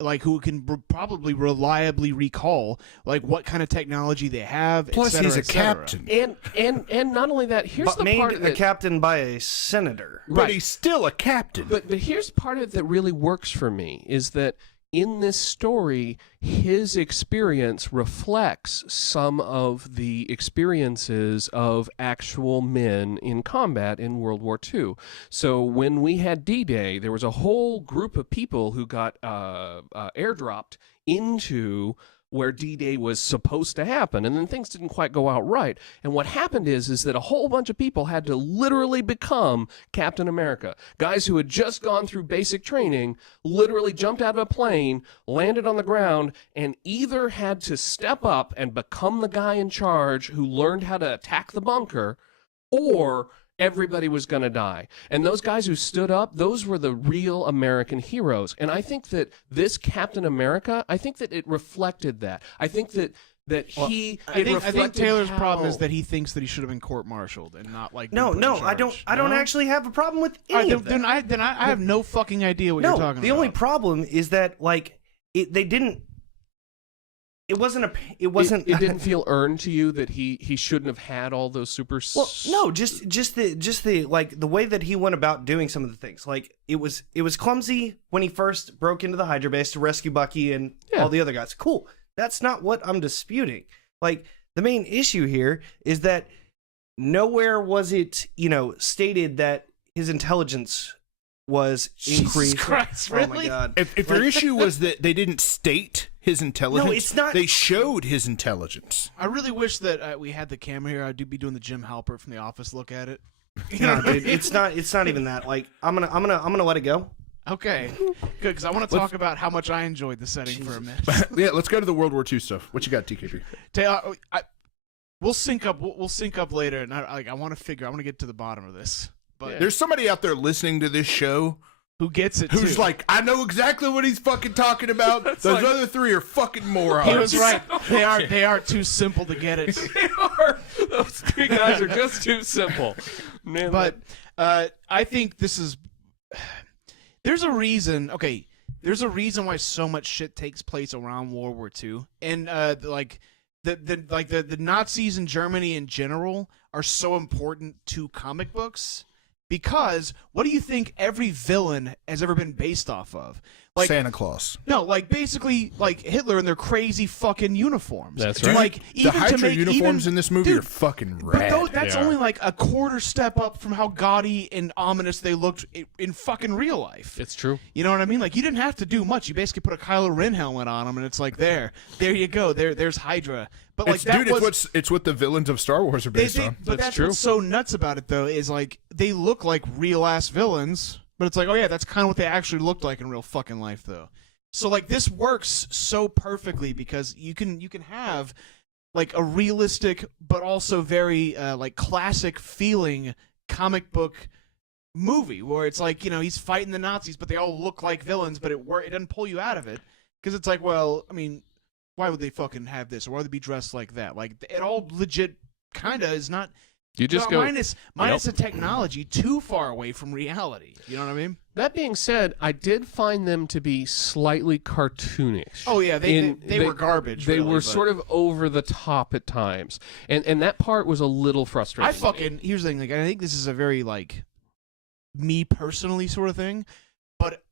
like, who can probably reliably recall, like, what kind of technology they have. Plus, et cetera, he's a et cetera. captain. And not only that, here's But the made part a that captain by a senator. But Right. he's still a captain. But here's part of it that really works for me is that in this story, his experience reflects some of the experiences of actual men in combat in World War II. So when we had D-Day, there was a whole group of people who got airdropped into where D-Day was supposed to happen, and then things didn't quite go out right. And what happened is that a whole bunch of people had to literally become Captain America. Guys who had just gone through basic training literally jumped out of a plane, landed on the ground, and either had to step up and become the guy in charge who learned how to attack the bunker, or everybody was going to die. And those guys who stood up, those were the real American heroes. And I think that this Captain America, I think that it reflected that. I think that I think Taylor's problem is that he thinks that he should have been court-martialed and not, like, No, been put in I don't. charge. I don't No? actually have a problem with All right, any of that. then I have no fucking idea what you're talking about. The only problem is that they didn't. It wasn't a. It wasn't. It didn't feel earned to you that he shouldn't have had all those super. Well, no, just the like the way that he went about doing some of the things. Like it was clumsy when he first broke into the Hydra base to rescue Bucky and all the other guys. Cool. That's not what I'm disputing. Like the main issue here is that nowhere was it, stated that his intelligence was increased. Jesus Christ, Oh my really? god. If their issue was that they didn't state his intelligence, No, it's not- They showed his intelligence. I really wish that we had the camera here. I'd be doing the Jim Halpert from The Office look at it. No, dude, it's not even that. Like I'm gonna let it go. Okay, good, because I want to talk about how much I enjoyed the setting for a minute. Yeah, let's go to the World War II stuff. What you got, TKP? Taylor, we'll sync up. We'll sync up later, and I want to get to the bottom of this. But There's somebody out there listening to this show who gets it? who's too. like, I know exactly what he's fucking talking about. Those other three are fucking morons. He was right. They are too simple to get it. Those three guys are just too simple. Man, But I think this is. There's a reason. Okay, there's a reason why so much shit takes place around World War II, and the Nazis in Germany in general are so important to comic books because what do you think every villain has ever been based off of? Like Santa Claus. no, like basically like Hitler in their crazy fucking uniforms. That's Dude, right. Like the even to Hydra make uniforms even, in this movie dude, are fucking But rad. that's They only are. like a quarter step up from how gaudy and ominous they looked in fucking real life. It's true. You know what I mean? Like you didn't have to do much. You basically put a Kylo Ren helmet on them, and it's like there you go. There's Hydra. But like It's, that dude, was it's what the villains of Star Wars are based on. but That's that's true. what's so nuts about it though is like they look like real ass villains, but it's like oh yeah, that's kind of what they actually looked like in real fucking life though. So like this works so perfectly because you can have like a realistic but also very like classic feeling comic book movie where it's like he's fighting the Nazis but they all look like villains but it doesn't pull you out of it because it's like well I mean why would they fucking have this or why would they be dressed like that like it all legit kind of is not You just no, go. minus the technology too far away from reality. You know what I mean? That being said, I did find them to be slightly cartoonish. Oh yeah, they were garbage. They really, were but sort of over the top at times, and that part was a little frustrating. here's the thing. Like I think this is a very like me personally sort of thing, but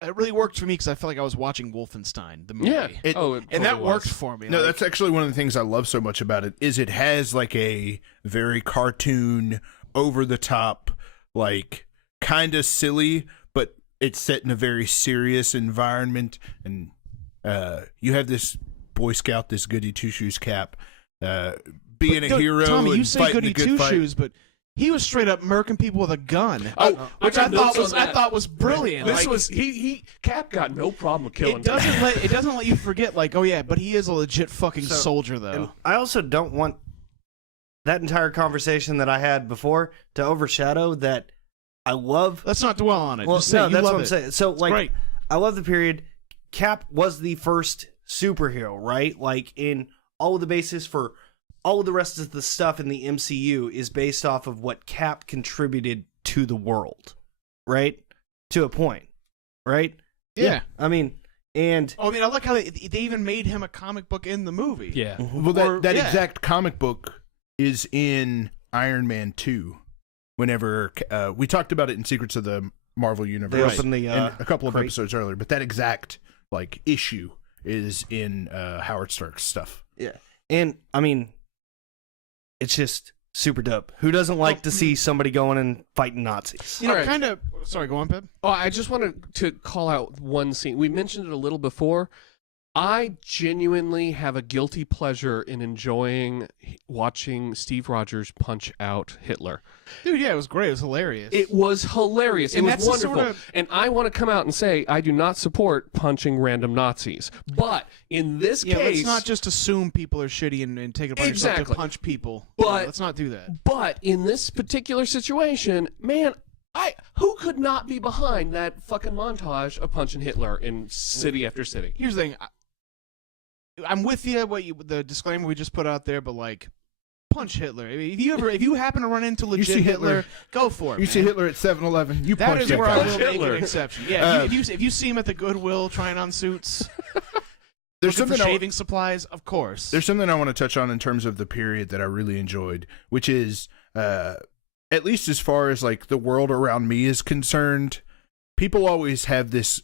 it really worked for me because I felt like I was watching Wolfenstein the movie. Yeah. It- and that totally worked was. for me. No, like, that's actually one of the things I love so much about it is it has like a very cartoon, over the top, like kind of silly, but it's set in a very serious environment. And you have this Boy Scout, this goody two shoes Cap, being a hero. Tommy, and you say fighting goody the good two fight. shoes, but he was straight up murking people with a gun. Which I thought was brilliant. This Like, was he Cap got no problem with killing. it doesn't let you forget like oh yeah, but he is a legit fucking soldier though. And I also don't want that entire conversation that I had before to overshadow that I love. Let's not dwell on it. Well, Just say no, you that's love what I'm it. saying. So, It's like, great. I love the period. Cap was the first superhero, right? Like, in all of the basis for all of the rest of the stuff in the MCU is based off of what Cap contributed to the world, right? To a point, right? Yeah. I mean, and Oh, I mean, I like how they even made him a comic book in the movie. Yeah. Well, Or- that yeah. exact comic book is in Iron Man 2. Whenever we talked about it in Secrets of the Marvel they Universe opened the in a couple of crate. episodes earlier, but that exact like issue is in Howard Stark's stuff. Yeah. And I mean, it's just super dope. Who doesn't like to see somebody going and fighting Nazis? You know, All right. kind of. Sorry, go on, Peb. Oh, I just wanted to call out one scene. We mentioned it a little before. I genuinely have a guilty pleasure in enjoying watching Steve Rogers punch out Hitler. Dude, yeah, it was great. It was hilarious. It was hilarious. It And was that's the wonderful. sort of- And I want to come out and say I do not support punching random Nazis. But in this yeah, case, let's not just assume people are shitty and take it upon yourself Exactly. to punch people. But- let's not do that. But in this particular situation, man, who could not be behind that fucking montage of punching Hitler in city after city? Here's the thing. I'm with you. The disclaimer we just put out there, but like, punch Hitler. I mean, if you happen to run into legit see Hitler, Hitler- go for it. You see man. Hitler at 7-Eleven, you That punch is that where guy. I will make Hitler. an exception. Yeah, Uh, if you see him at the Goodwill trying on suits, There's looking for something shaving supplies, of course. There's something I want to touch on in terms of the period that I really enjoyed, which is, at least as far as like the world around me is concerned, people always have this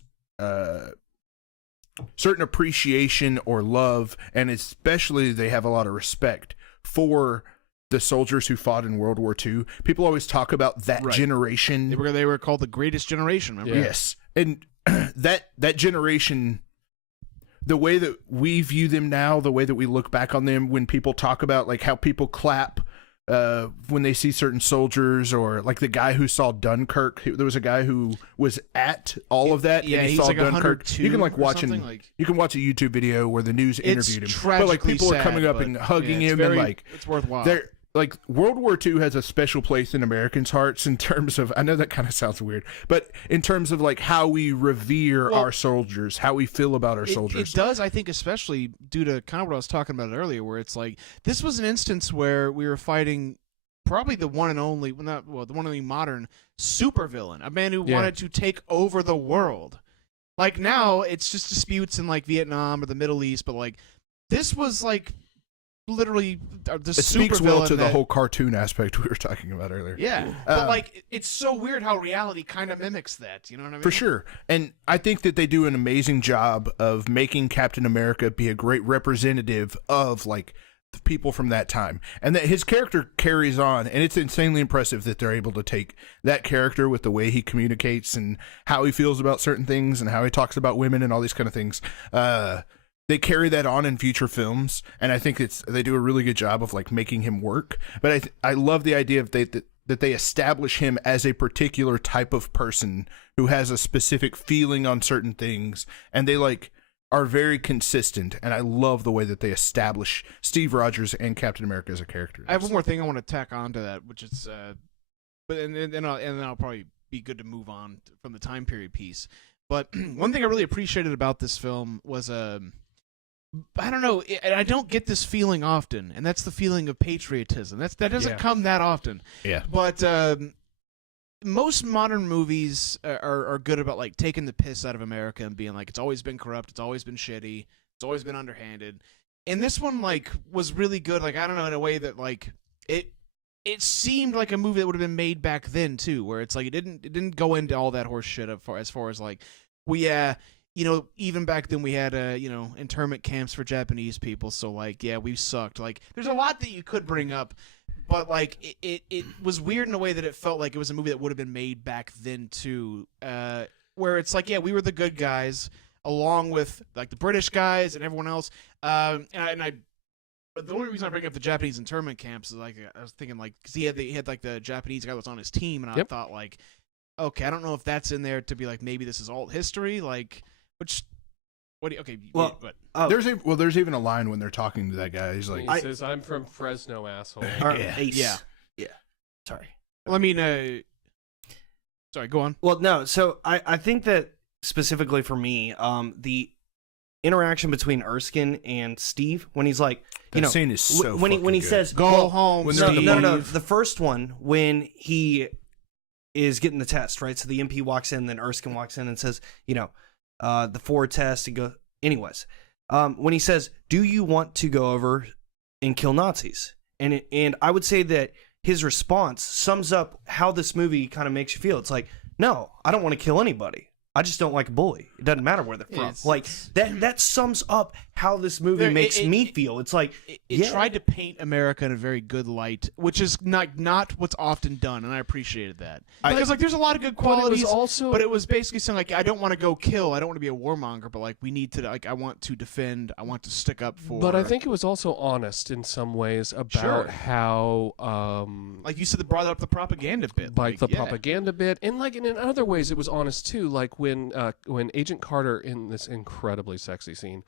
certain appreciation or love, and especially they have a lot of respect for the soldiers who fought in World War II. People always talk about that Right. generation. They were called the Greatest Generation. Remember? Yeah. Yes, and that generation, the way that we view them now, the way that we look back on them when people talk about like how people clap when they see certain soldiers, or like the guy who saw Dunkirk. There was a guy who was at all of that, Yeah, and he he's saw like Dunkirk. 102 You can like or watch something, like- you can watch a YouTube video where the news It's interviewed him, but like tragically people are coming sad, up but, and hugging yeah, it's him, very- and like it's worthwhile. they're like World War II has a special place in Americans' hearts in terms of, I know that kind of sounds weird, but in terms of like how we revere Well, our soldiers, how we feel about our soldiers. It does, I think, especially due to kind of what I was talking about earlier, where it's like this was an instance where we were fighting probably the one and only, the one and only modern supervillain, a man who Yeah. wanted to take over the world. Like now, it's just disputes in like Vietnam or the Middle East, but like this was like literally the It super speaks well to the that, whole cartoon aspect we were talking about earlier. Yeah, but like it's so weird how reality kind of mimics that. You know what I mean? For sure. And I think that they do an amazing job of making Captain America be a great representative of like the people from that time. And that his character carries on, and it's insanely impressive that they're able to take that character with the way he communicates and how he feels about certain things and how he talks about women and all these kind of things. They carry that on in future films, and I think they do a really good job of like making him work. But I love the idea of that they establish him as a particular type of person who has a specific feeling on certain things, and they like are very consistent. And I love the way that they establish Steve Rogers and Captain America as a character. I have one more thing I want to tack on to that, which is, but and then I'll probably be good to move on from the time period piece. But one thing I really appreciated about this film was I don't know, and I don't get this feeling often, and that's the feeling of patriotism. That doesn't come that often. Yeah. But most modern movies are good about like taking the piss out of America and being like, it's always been corrupt, it's always been shitty, it's always been underhanded. And this one like was really good. Like I don't know, in a way that like it seemed like a movie that would have been made back then too, where it's like it didn't go into all that horse shit as far as like you know, even back then we had, internment camps for Japanese people. So, like, yeah, we sucked. Like, there's a lot that you could bring up, but, like, it was weird in a way that it felt like it was a movie that would have been made back then, too. Where it's like, yeah, we were the good guys, along with, like, the British guys and everyone else. But the only reason I bring up the Japanese internment camps is, like, I was thinking, like, because he had, like, the Japanese guy that was on his team, and I thought, like, okay, I don't know if that's in there to be, like, maybe this is alt history, like... There's even a line when they're talking to that guy. He's like, he says, "I'm from Fresno, asshole." Yeah. Sorry. Well, I mean, sorry, go on. Well, no. So I think that specifically for me, the interaction between Erskine and Steve when he's like, that scene is so when he good. says, "Go home." When no. The first one when he is getting the test, right? So the MP walks in, then Erskine walks in and says, the Ford test, and go. Anyways, when he says, "Do you want to go over and kill Nazis?" and I would say that his response sums up how this movie kind of makes you feel. It's like, no, I don't want to kill anybody. I just don't like a bully. It doesn't matter where they're from. Like that sums up how this movie makes me feel. It's like it tried to paint America in a very good light, which is not what's often done, and I appreciated that. Because like there's a lot of good qualities, but it was basically saying like I don't want to go kill, I don't want to be a warmonger, but like we need to like I want to defend, I want to stick up for. But I think it was also honest in some ways about how like you said, it brought up the propaganda bit, propaganda bit, and like in other ways it was honest too. Like when Agent Carter in this incredibly sexy scene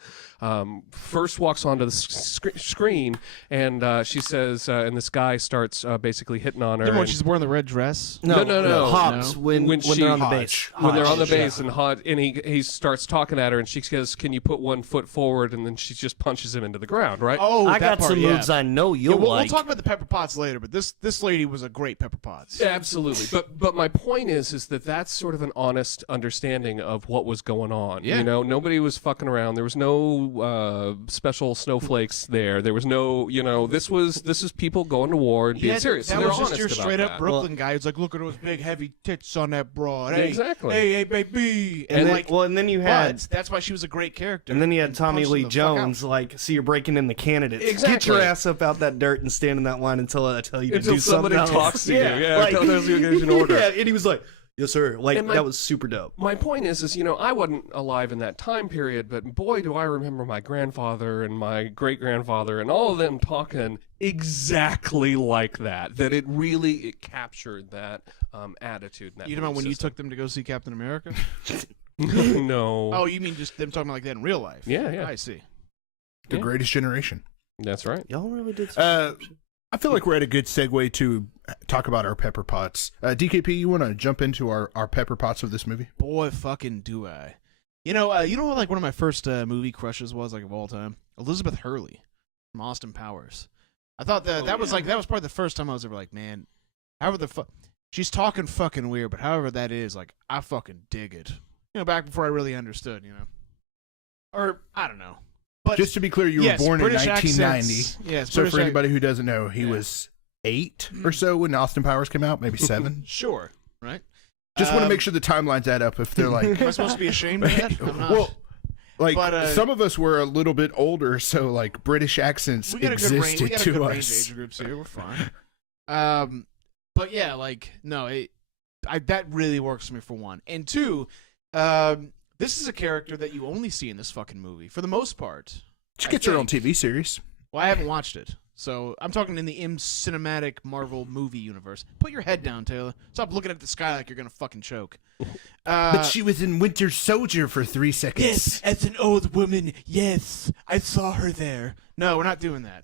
first walks onto the screen and she says and this guy starts basically hitting on her. When she's wearing the red dress? No. Hobbs when they're on the base. When they're on the base and he starts talking at her and she says, "Can you put one foot forward?" And then she just punches him into the ground, right? Oh, I got some moves I know you'll like. We'll talk about the Pepper Potts later, but this lady was a great Pepper Potts. Yeah, absolutely. But my point is that that's sort of an honest understanding of what was going on. Yeah. You know, nobody was fucking around. There was no special snowflakes there. There was no, this is people going to war and being serious. That so was they're just your honest straight about up that. Brooklyn guy who's like, look at those big heavy tits on that broad. Hey, exactly. Hey, baby. And then you had that's why she was a great character. And then you had Tommy Lee Jones like, "See, you're breaking in the candidates. Exactly. Get your ass up out that dirt and stand in that line until I tell you to do something somebody else." talks to you. Yeah, like, tells you an order. Yeah, and he was like, "Yes, sir." Like that was super dope. My point is, I wasn't alive in that time period, but boy, do I remember my grandfather and my great-grandfather and all of them talking exactly like that. That it captured that attitude. And that you know when you took them to go see Captain America? No. Oh, you mean just them talking like that in real life? Yeah. I see. The greatest generation. That's right. Y'all really did. I feel like we're at a good segue to talk about our Pepper Pots. DKP, you want to jump into our Pepper Pots of this movie? Boy, fucking do I. You know what, like one of my first movie crushes was, like, of all time? Elizabeth Hurley from Austin Powers. I thought that was probably the first time I was ever like, man, however the fuck, she's talking fucking weird, but however that is, like, I fucking dig it. Back before I really understood, Or, I don't know. But Just to be clear, you yes, were born in British 1990. accents. Yes, So British for anybody who doesn't know, he Yeah. was 8 or so when Austin Powers came out, maybe 7. Sure, right? Just want to make sure the timelines add up. If they're like, Am I supposed to be ashamed of that? I'm not. well, like But, some of us were a little bit older, so like British accents we got a good range. existed We got a to good range us. age groups here. We're fine. But yeah, like no, that really works for me for one, and two. This is a character that you only see in this fucking movie for the most part. She gets her own TV series. Well, I haven't watched it, so I'm talking in the cinematic Marvel movie universe. Put your head down, Taylor. Stop looking at the sky like you're gonna fucking choke. But she was in Winter Soldier for 3 seconds. Yes, as an old woman, yes, I saw her there. No, we're not doing that.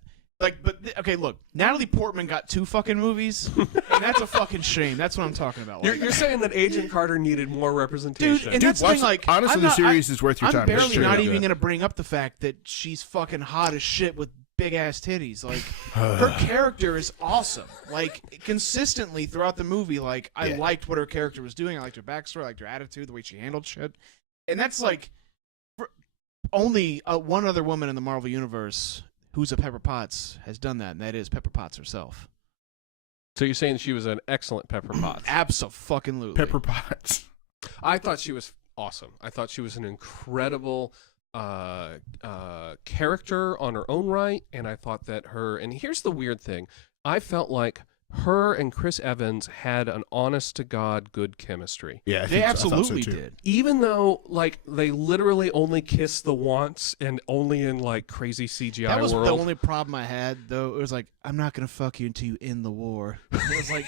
Okay, look, Natalie Portman got 2 fucking movies, and that's a fucking shame. That's what I'm talking about. Like, You're saying that Agent Carter needed more representation. dude, and that's the watch thing. Like, honestly, I'm the not- series is worth your I'm time. barely Straight not up. even gonna bring up the fact that she's fucking hot as shit with big ass titties. Like, her character is awesome. Like, consistently throughout the movie, like, I liked what her character was doing. I liked her backstory. I liked her attitude, the way she handled shit. And that's like only one other woman in the Marvel universe who's a Pepper Potts has done that, and that is Pepper Potts herself. So you're saying she was an excellent Pepper Potts? Abso-fucking-lutely. Pepper Potts. I thought she was awesome. I thought she was an incredible character on her own right, and I thought that her. And here's the weird thing: I felt like her and Chris Evans had an honest-to-God good chemistry. Yeah, They I thought so absolutely too. did. Even though, like, they literally only kiss the once and only in, like, crazy CGI That was world. the only problem I had, though. It was like, I'm not going to fuck you until you end the war. It was like,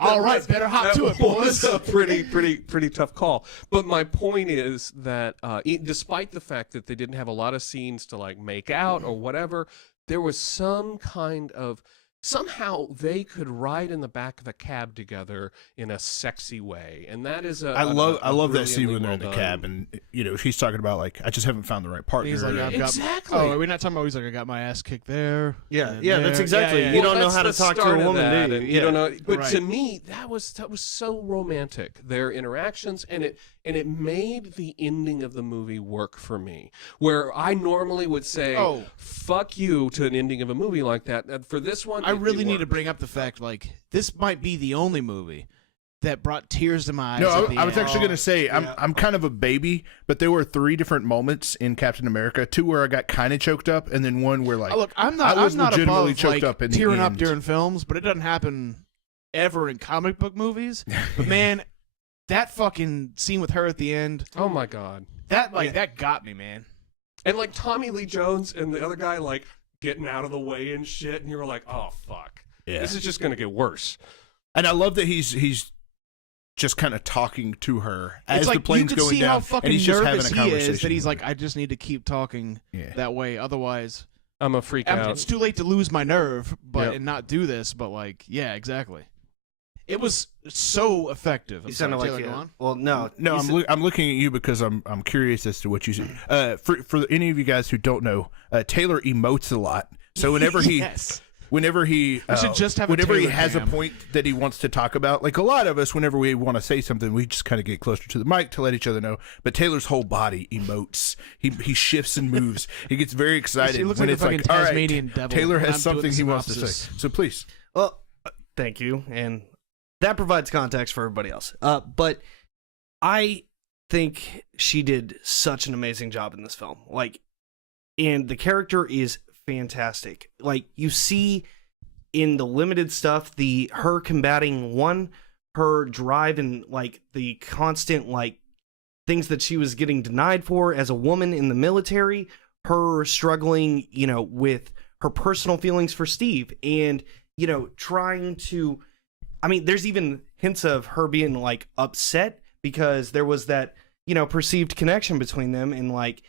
all right, better hop to it, boys. was a pretty tough call. But my point is that despite the fact that they didn't have a lot of scenes to, like, make out or whatever, there was some kind of... Somehow they could ride in the back of a cab together in a sexy way, and that is I love that scene brilliantly when they're in the well cab, done. and she's talking about like, I just haven't found the right partner. He's like, I've got, Exactly. oh, are we not talking about? He's like, I got my ass kicked there. Yeah, and yeah, there. that's exactly. Yeah, You don't know that's how to the talk to start a of woman, that, do you? and you don't know. But Right. to me, that was so romantic. Their interactions, and it made the ending of the movie work for me. Where I normally would say, Oh. "Fuck you" to an ending of a movie like that. And for this one, I really need to worked. bring up the fact, like, this might be the only movie that brought tears to my eyes. No, at the I was end. actually going to say I'm kind of a baby, but there were 3 different moments in Captain America. 2 where I got kind of choked up, and then 1 where like Oh, look, I'm I was not legitimately above choked like up in the tearing up end. during films, but it doesn't happen ever in comic book movies. But man, that fucking scene with her at the end, Oh my god! that got me, man. And like Tommy Lee Jones and the other guy like getting out of the way and shit, and you were like, "Oh fuck, Yeah. this is just gonna get worse." And I love that he's just kind of talking to her as It's like the plane's you can going see down, how fucking and he's just having nervous a he conversation. is that he's with like, her. I just need to keep talking Yeah. that way, otherwise I'm a freak out. it's too late to lose my nerve, but Yep. and not do this. But like, yeah, exactly. It was so effective. I'm You sorry, sounded Taylor, like go on. well, no, No, you I'm looking at you because I'm curious as to what you say. For any of you guys who don't know, Taylor emotes a lot. So whenever he Yes. whenever he We should just have a whenever he Taylor has a cam. point that he wants to talk about, like a lot of us, whenever we want to say something, we just kind of get closer to the mic to let each other know. But Taylor's whole body emotes. He shifts and moves. He gets very excited He looks when like it's a like, fucking all right, Tasmanian devil Taylor when has I'm doing something the he wants to say. synopsis. So please. Well, thank you, and that provides context for everybody else. But I think she did such an amazing job in this film. Like, and the character is fantastic. Like, you see in the limited stuff, her combating her drive and like the constant like things that she was getting denied for as a woman in the military, her struggling, with her personal feelings for Steve, and trying to. I mean, there's even hints of her being like upset because there was that perceived connection between them, and like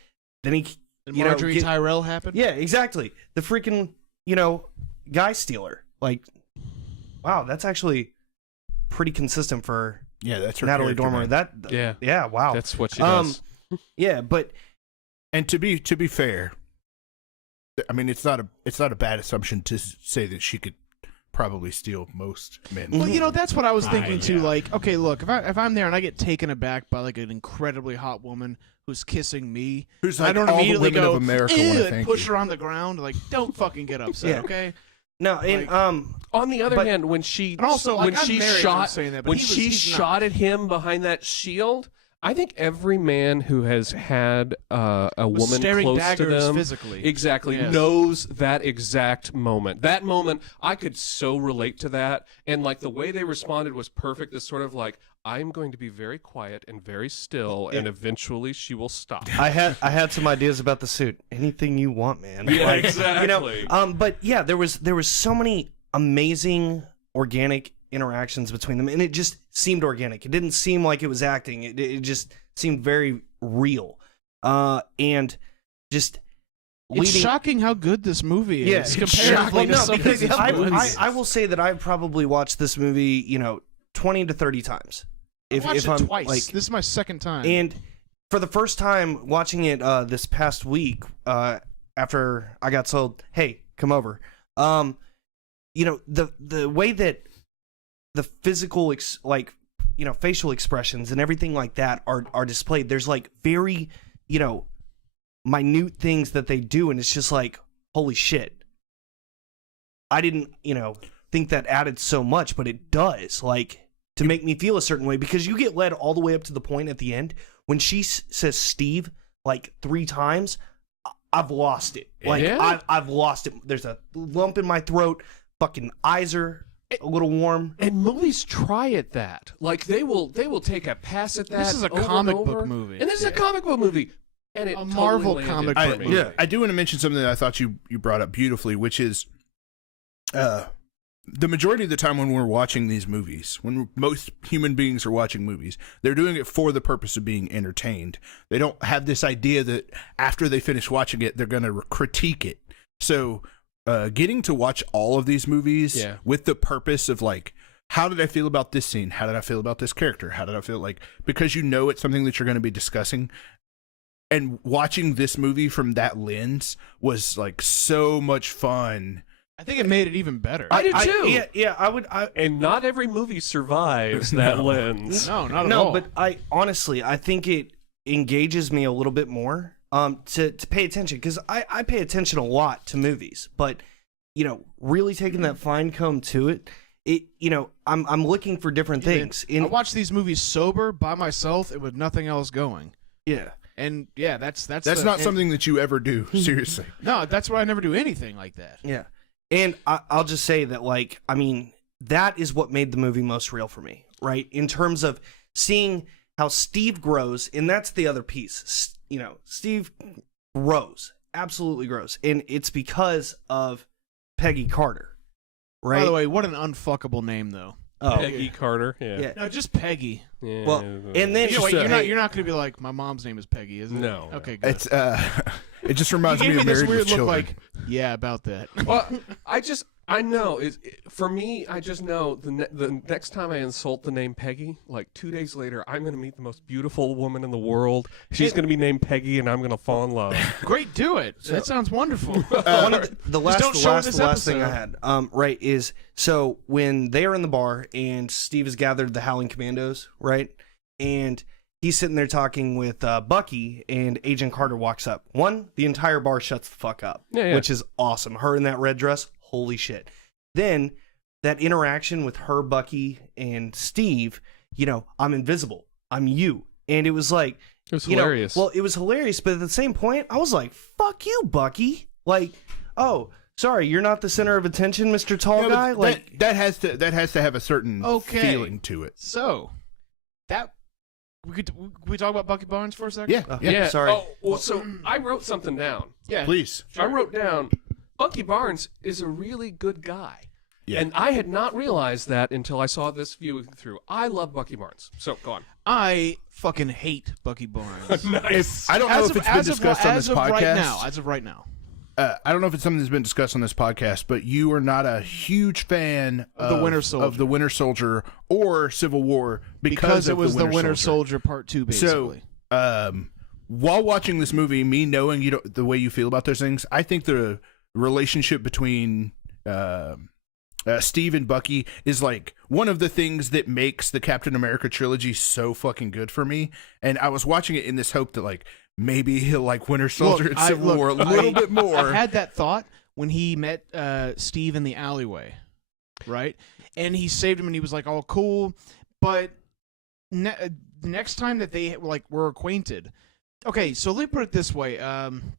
then he And Marjorie Tyrell happened. yeah, exactly, the freaking guy stealer. Like, wow, that's actually pretty consistent for Yeah, that's her Natalie character, Dormer. man. Yeah, wow, That's what she does. yeah, but And to be fair, I mean it's not a bad assumption to say that she could probably steal most men. Well, you know, that's what I was thinking too. yeah. Like, okay, look, if I'm there and I get taken aback by like an incredibly hot woman who's kissing me, Who's I like don't all the immediately women go, of America "Ew," want to and thank push you. her on the ground. Like, don't fucking get upset, Yeah. okay? No, and Like- On the other But- hand, when she And also, like, when I'm she married, I'm shot saying that, but when he's shot not. at him behind that shield, I think every man who has had a Was woman staring close to daggers them physically. exactly Yes. knows that exact moment. That moment, I could so relate to that, and like the way they responded was perfect. It's sort of like, I'm going to be very quiet and very still, and eventually she will stop. I had some ideas about the suit. Anything you want, man. Yeah, Like, exactly. But yeah, there was so many amazing organic interactions between them, and it just seemed organic. It didn't seem like it was acting. It just seemed very real. And just It's shocking how good this movie Yeah, is it's comparatively to no, some of because the other ones. I will say that I've probably watched this movie, 20 to 30 times. I watched if it I'm twice. like, This is my second time. and for the first time watching it this past week, after I got told, "Hey, come over," the way that the physical facial expressions and everything like that are displayed, there's like very minute things that they do, and it's just like, holy shit. I didn't think that added so much, but it does, like, to make me feel a certain way, because you get led all the way up to the point at the end when she says Steve like 3 times. I've lost it. Like, Yeah. I've lost it. There's a lump in my throat. Fucking eyes are a little warm. And movies try at that. Like they will take a pass at that. This is a over and comic over. book movie. And this is a comic book movie. And it A totally Marvel landed comic for book me. movie. Yeah. I do want to mention something that I thought you brought up beautifully, which is the majority of the time when we're watching these movies, when most human beings are watching movies, they're doing it for the purpose of being entertained. They don't have this idea that after they finish watching it, they're going to critique it. So getting to watch all of these movies with the purpose of like, how did I feel about this scene? How did I feel about this character? How did I feel like, because it's something that you're going to be discussing. And watching this movie from that lens was like so much fun. I think it made it even better. I did too. Yeah, I would. And not every movie survives that lens. No, not at No, all. but I think it engages me a little bit more to pay attention, because I pay attention a lot to movies, but really taking that fine comb to it, I'm looking for different things. I watch these movies sober by myself and with nothing else going. Yeah. And yeah, that's Not something that you ever do. Seriously. No, that's why I never do anything like that. Yeah. And I'll just say that, like, I mean, that is what made the movie most real for me, right? In terms of seeing how Steve grows, and that's the other piece. Steve grows, absolutely grows, and it's because of Peggy Carter, right? By the way, what an unfuckable name, though. Oh, Peggy Carter. Yeah. No, just Peggy. Yeah. Well, and then Wait, you're hey- not going to be like, my mom's name is Peggy, is it? No. Okay, good. It's it just You reminds gave me me of this Married weird with look Children. like, yeah, about that. Well, I know. For me, I just know the next time I insult the name Peggy, like 2 days later, I'm going to meet the most beautiful woman in the world. She's going to be named Peggy, and I'm going to fall in love. Great, do it. That sounds wonderful. one of the don't show in this last thing I episode. had, right, is so when they are in the bar and Steve has gathered the Howling Commandos, right, and he's sitting there talking with Bucky, and Agent Carter walks up. The entire bar shuts the fuck up, which is awesome. Her in that red dress, holy shit. Then that interaction with her, Bucky, and Steve, I'm invisible. I'm you. And it was like, It was hilarious. It was hilarious, but at the same point, I was like, fuck you, Bucky. Like, oh, sorry, you're not the center of attention, Mr. Tall Yeah, but Guy. Like, that has to have a certain Okay. feeling to it. So, we talk about Bucky Barnes for a second? Yeah. sorry. Oh, well, so I wrote something down. Yeah. Please. I wrote down, Bucky Barnes is a really good guy. Yeah. And I had not realized that until I saw this viewing through. I love Bucky Barnes. So, go on. I fucking hate Bucky Barnes. If, I don't know if it's been discussed on this podcast. As of right now. I don't know if it's something that's been discussed on this podcast, but you are not a huge fan Of the Winter Soldier. of the Winter Soldier or Civil War Because it of was the Winter Soldier Part 2, basically. So, while watching this movie, me knowing the way you feel about those things, I think the relationship between Steve and Bucky is like one of the things that makes the Captain America trilogy so fucking good for me. And I was watching it in this hope that like maybe he'll like Winter Soldier and Civil War a little bit more. I had that thought when he met Steve in the alleyway, right? And he saved him, and he was like, "Oh, cool." But next time that they like were acquainted, okay. So let me put it this way: I'm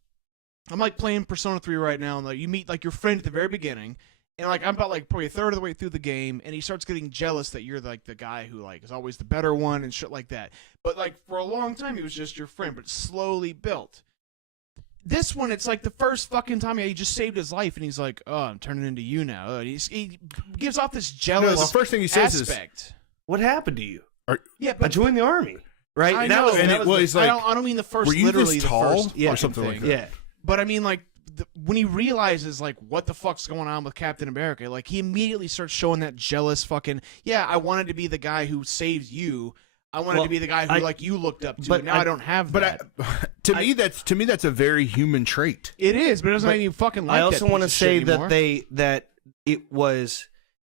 like playing Persona 3 right now, and like you meet like your friend at the very beginning. And like I'm about like probably a third of the way through the game, and he starts getting jealous that you're like the guy who like is always the better one and shit like that. But like for a long time he was just your friend, but slowly built. This one, it's like the first fucking time he just saved his life, and he's like, "Oh, I'm turning into you now." And he gives off this jealous. The first thing he says aspect. is, What happened to you? "Yeah, I but joined the army." Right? I That know. was- and that it was was the- like, I don't mean the first. were you literally this the tall first or fucking something like thing. that? Yeah. But I mean, like, when he realizes, like, what the fuck's going on with Captain America, like, he immediately starts showing that jealous fucking, yeah, I wanted to be the guy who saves you. I wanted to be the guy who, like, you looked up to. but Now I don't have that. to me, that's a very human trait. It is, but it doesn't make me fucking like I that also piece want to of shit say anymore. that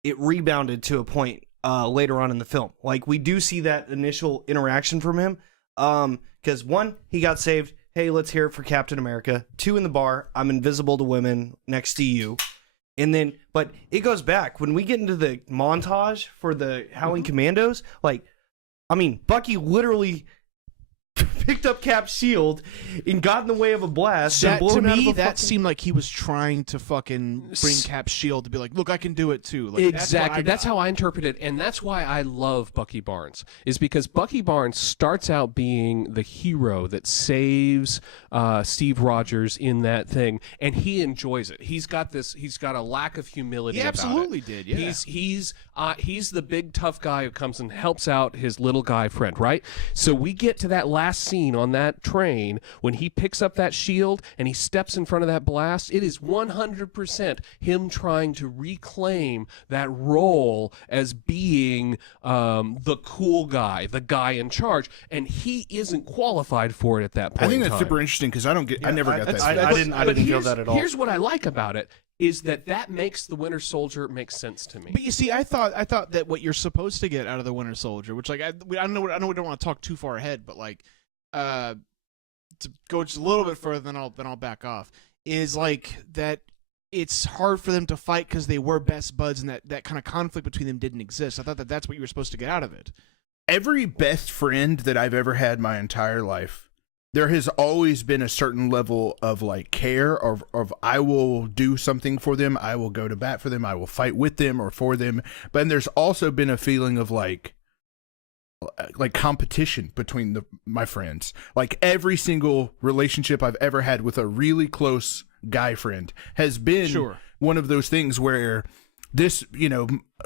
it rebounded to a point later on in the film. Like we do see that initial interaction from him. Because one, he got saved. Hey, let's hear it for Captain America. 2, in the bar, I'm invisible to women next to you. And then, but it goes back when we get into the montage for the Howling Commandos. Like, I mean, Bucky literally picked up Cap's shield and got in the way of a blast. That, and to blew him out of me, a that fucking- seemed like he was trying to fucking bring Cap's shield to be like, look, I can do it too. Like, Exactly. That's, How I interpret it, and that's why I love Bucky Barnes. Is because Bucky Barnes starts out being the hero that saves Steve Rogers in that thing, and he enjoys it. He's got a lack of humility. He about absolutely it. did. Yeah. He's the big tough guy who comes and helps out his little guy friend, right? So we get to that last scene on that train when he picks up that shield and he steps in front of that blast. It is 100% him trying to reclaim that role as being the cool guy, the guy in charge, and he isn't qualified for it at that point. I think in that's time. super interesting because I never got that. I feeling. didn't feel here's- that at all. Here's what I like about it is that makes the Winter Soldier make sense to me. But you see, I thought that what you're supposed to get out of the Winter Soldier, which like I know we don't want to talk too far ahead, but like to go just a little bit further, then I'll back off. Is like that it's hard for them to fight because they were best buds, and that kind of conflict between them didn't exist. I thought that's what you were supposed to get out of it. Every best friend that I've ever had my entire life, there has always been a certain level of like care of I will do something for them, I will go to bat for them, I will fight with them or for them. But then there's also been a feeling of like competition between my friends. Like every single relationship I've ever had with a really close guy friend has been one of those things where this,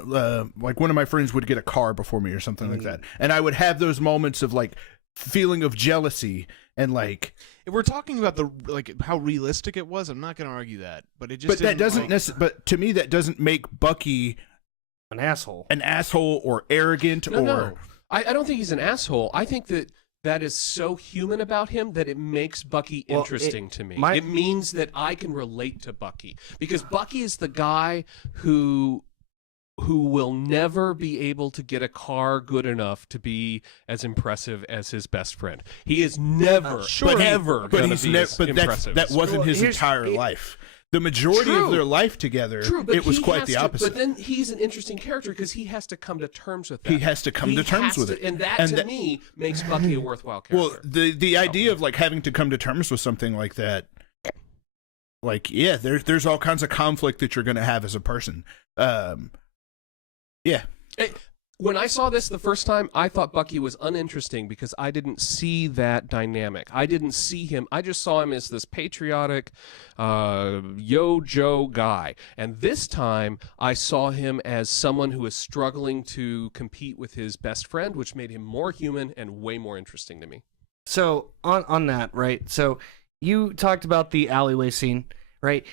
like one of my friends would get a car before me or something like that. And I would have those moments of like feeling of jealousy and like, if we're talking about the like how realistic it was, I'm not going to argue that, but it just but that didn't, doesn't but to me that doesn't make Bucky an asshole or arrogant No. I don't think he's an asshole. I think that is so human about him that it makes Bucky interesting to me. It means that I can relate to Bucky because Bucky is the guy who will never be able to get a car good enough to be as impressive as his best friend. He is never, ever going to be as impressive. That wasn't his entire life. The majority of their life together, it was quite the opposite. But then he's an interesting character because he has to come to terms with that. He has to come to terms with it. And that, to me, makes Bucky a worthwhile character. Well, the idea of like having to come to terms with something like that, like, yeah, there's all kinds of conflict that you're going to have as a person. Yeah. When I saw this the first time, I thought Bucky was uninteresting because I didn't see that dynamic. I didn't see him. I just saw him as this patriotic, Joe guy. And this time, I saw him as someone who is struggling to compete with his best friend, which made him more human and way more interesting to me. So, on that, right? So, you talked about the alleyway scene, right?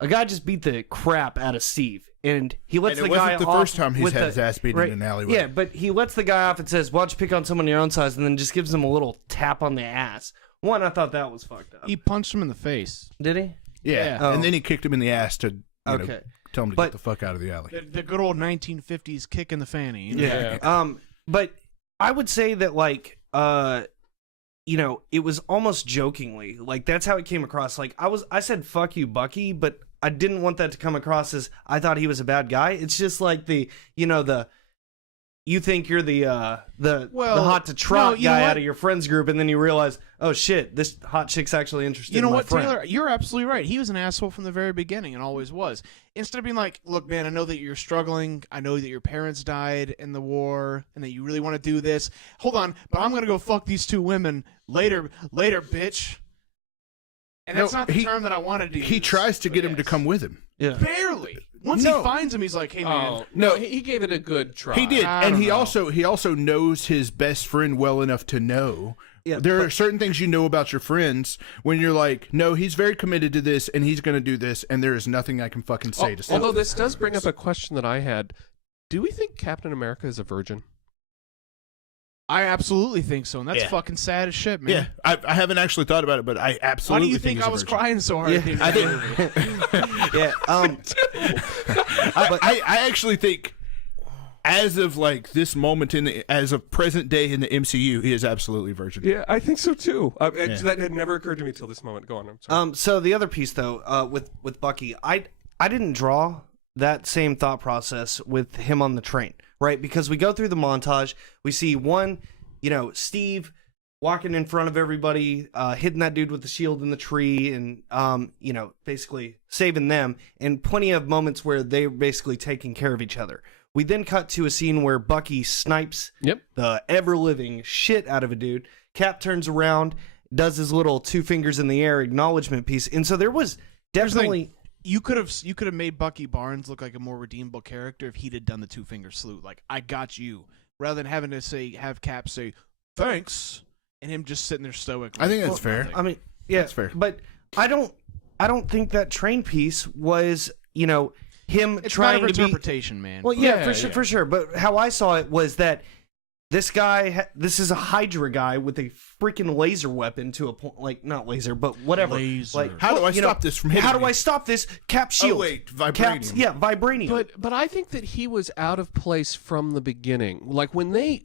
A guy just beat the crap out of Steve. And he lets the guy off. It wasn't the first time he's had his ass beaten in an alleyway. Yeah, but he lets the guy off and says, why don't you pick on someone your own size, and then just gives him a little tap on the ass. One, I thought that was fucked up. He punched him in the face. Did he? Yeah. Oh. And then he kicked him in the ass to you know, Okay. tell him to But- get the fuck out of the alley. The good old 1950s kick in the fanny. You know? Yeah. But I would say that like you know, it was almost jokingly. Like that's how it came across. Like I said fuck you, Bucky, but I didn't want that to come across as I thought he was a bad guy. It's just like you think you're the hot to trot you know guy what? out of your friends group, and then you realize, oh shit, this hot chick's actually interested You know in my what, friend. Taylor? You're absolutely right. He was an asshole from the very beginning and always was. Instead of being like, look, man, I know that you're struggling. I know that your parents died in the war and that you really want to do this. Hold on, but I'm going to go fuck these 2 women later, bitch. And that's No, not the term that I wanted to use. He tries to but get him to yes. come with him. Yeah. Barely. Once No. he finds him, he's like, hey, man. Oh no, he gave it a good try. He did, I and don't he know. also knows his best friend well enough to know. Yeah, There are certain things you know about your friends when you're like, no, he's very committed to this, and he's going to do this, and there is nothing I can fucking say to stop Although this. this does bring up a question that I had. Do we think Captain America is a virgin? I absolutely think so, and that's Yeah. fucking sad as shit, man. Yeah, I haven't actually thought about it, but I Why absolutely do you think he's I a was virgin. crying so hard? Yeah, at the end I of the think. movie? Yeah. I actually think, as of like this moment as of present day in the MCU, he is absolutely a virgin. Yeah, I think so too. Yeah. That had never occurred to me till this moment. Go on. I'm sorry. So the other piece though, with Bucky, I didn't draw that same thought process with him on the train, right? Because we go through the montage, we see Steve walking in front of everybody, hitting that dude with the shield in the tree, and basically saving them, and plenty of moments where they're basically taking care of each other. We then cut to a scene where Bucky snipes Yep. the ever-living shit out of a dude. Cap turns around, does his little 2 fingers in the air acknowledgement piece, and so there was Here's the thing. definitely. You could have made Bucky Barnes look like a more redeemable character if he'd have done the 2-finger salute, like I got you, rather than having to have Cap say thanks and him just sitting there stoic. I think like, that's fair. nothing. I mean, yeah, That's fair. But I don't think that train piece was, him It's trying matter of to be. interpretation, man. Well, yeah, Yeah, for sure, yeah. for sure. But how I saw it was that this guy, this is a Hydra guy with a freaking laser weapon to a point, like not laser, but whatever. Laser. Like, How do I you know, stop this from hitting How do me? I stop this? Cap shield. Oh wait, vibranium. Caps, yeah, vibranium. But I think that he was out of place from the beginning. Like when they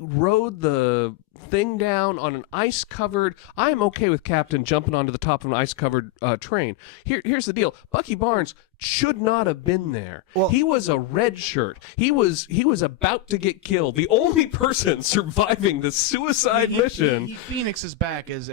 rode the thing down on an ice covered. I am okay with Captain jumping onto the top of an ice covered train. Here's the deal: Bucky Barnes should not have been there. Well- He was a red shirt. He was about to get killed. The only person surviving the suicide mission. He Phoenix's back as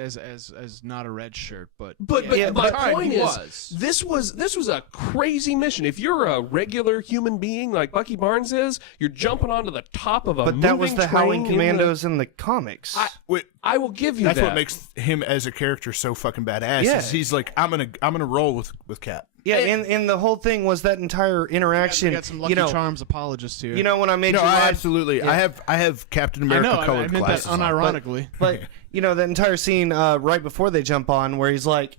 not a red shirt, but But yeah, my at the time, point he is, was. this was a crazy mission. If you're a regular human being like Bucky Barnes is, you're jumping onto the top of a But that was moving the train Howling in the- Commandos in the comics. Wait, I will give you that's that. what makes him as a character so fucking badass. Yeah. Is he's like, I'm gonna roll with Cap. yeah, and the whole thing was that entire We interaction. got some Lucky Charms apologists here. When I made No, you I laugh, absolutely. Yeah. I have Captain I America know. I colored meant that glasses on. unironically. But the entire scene right before they jump on, where he's like,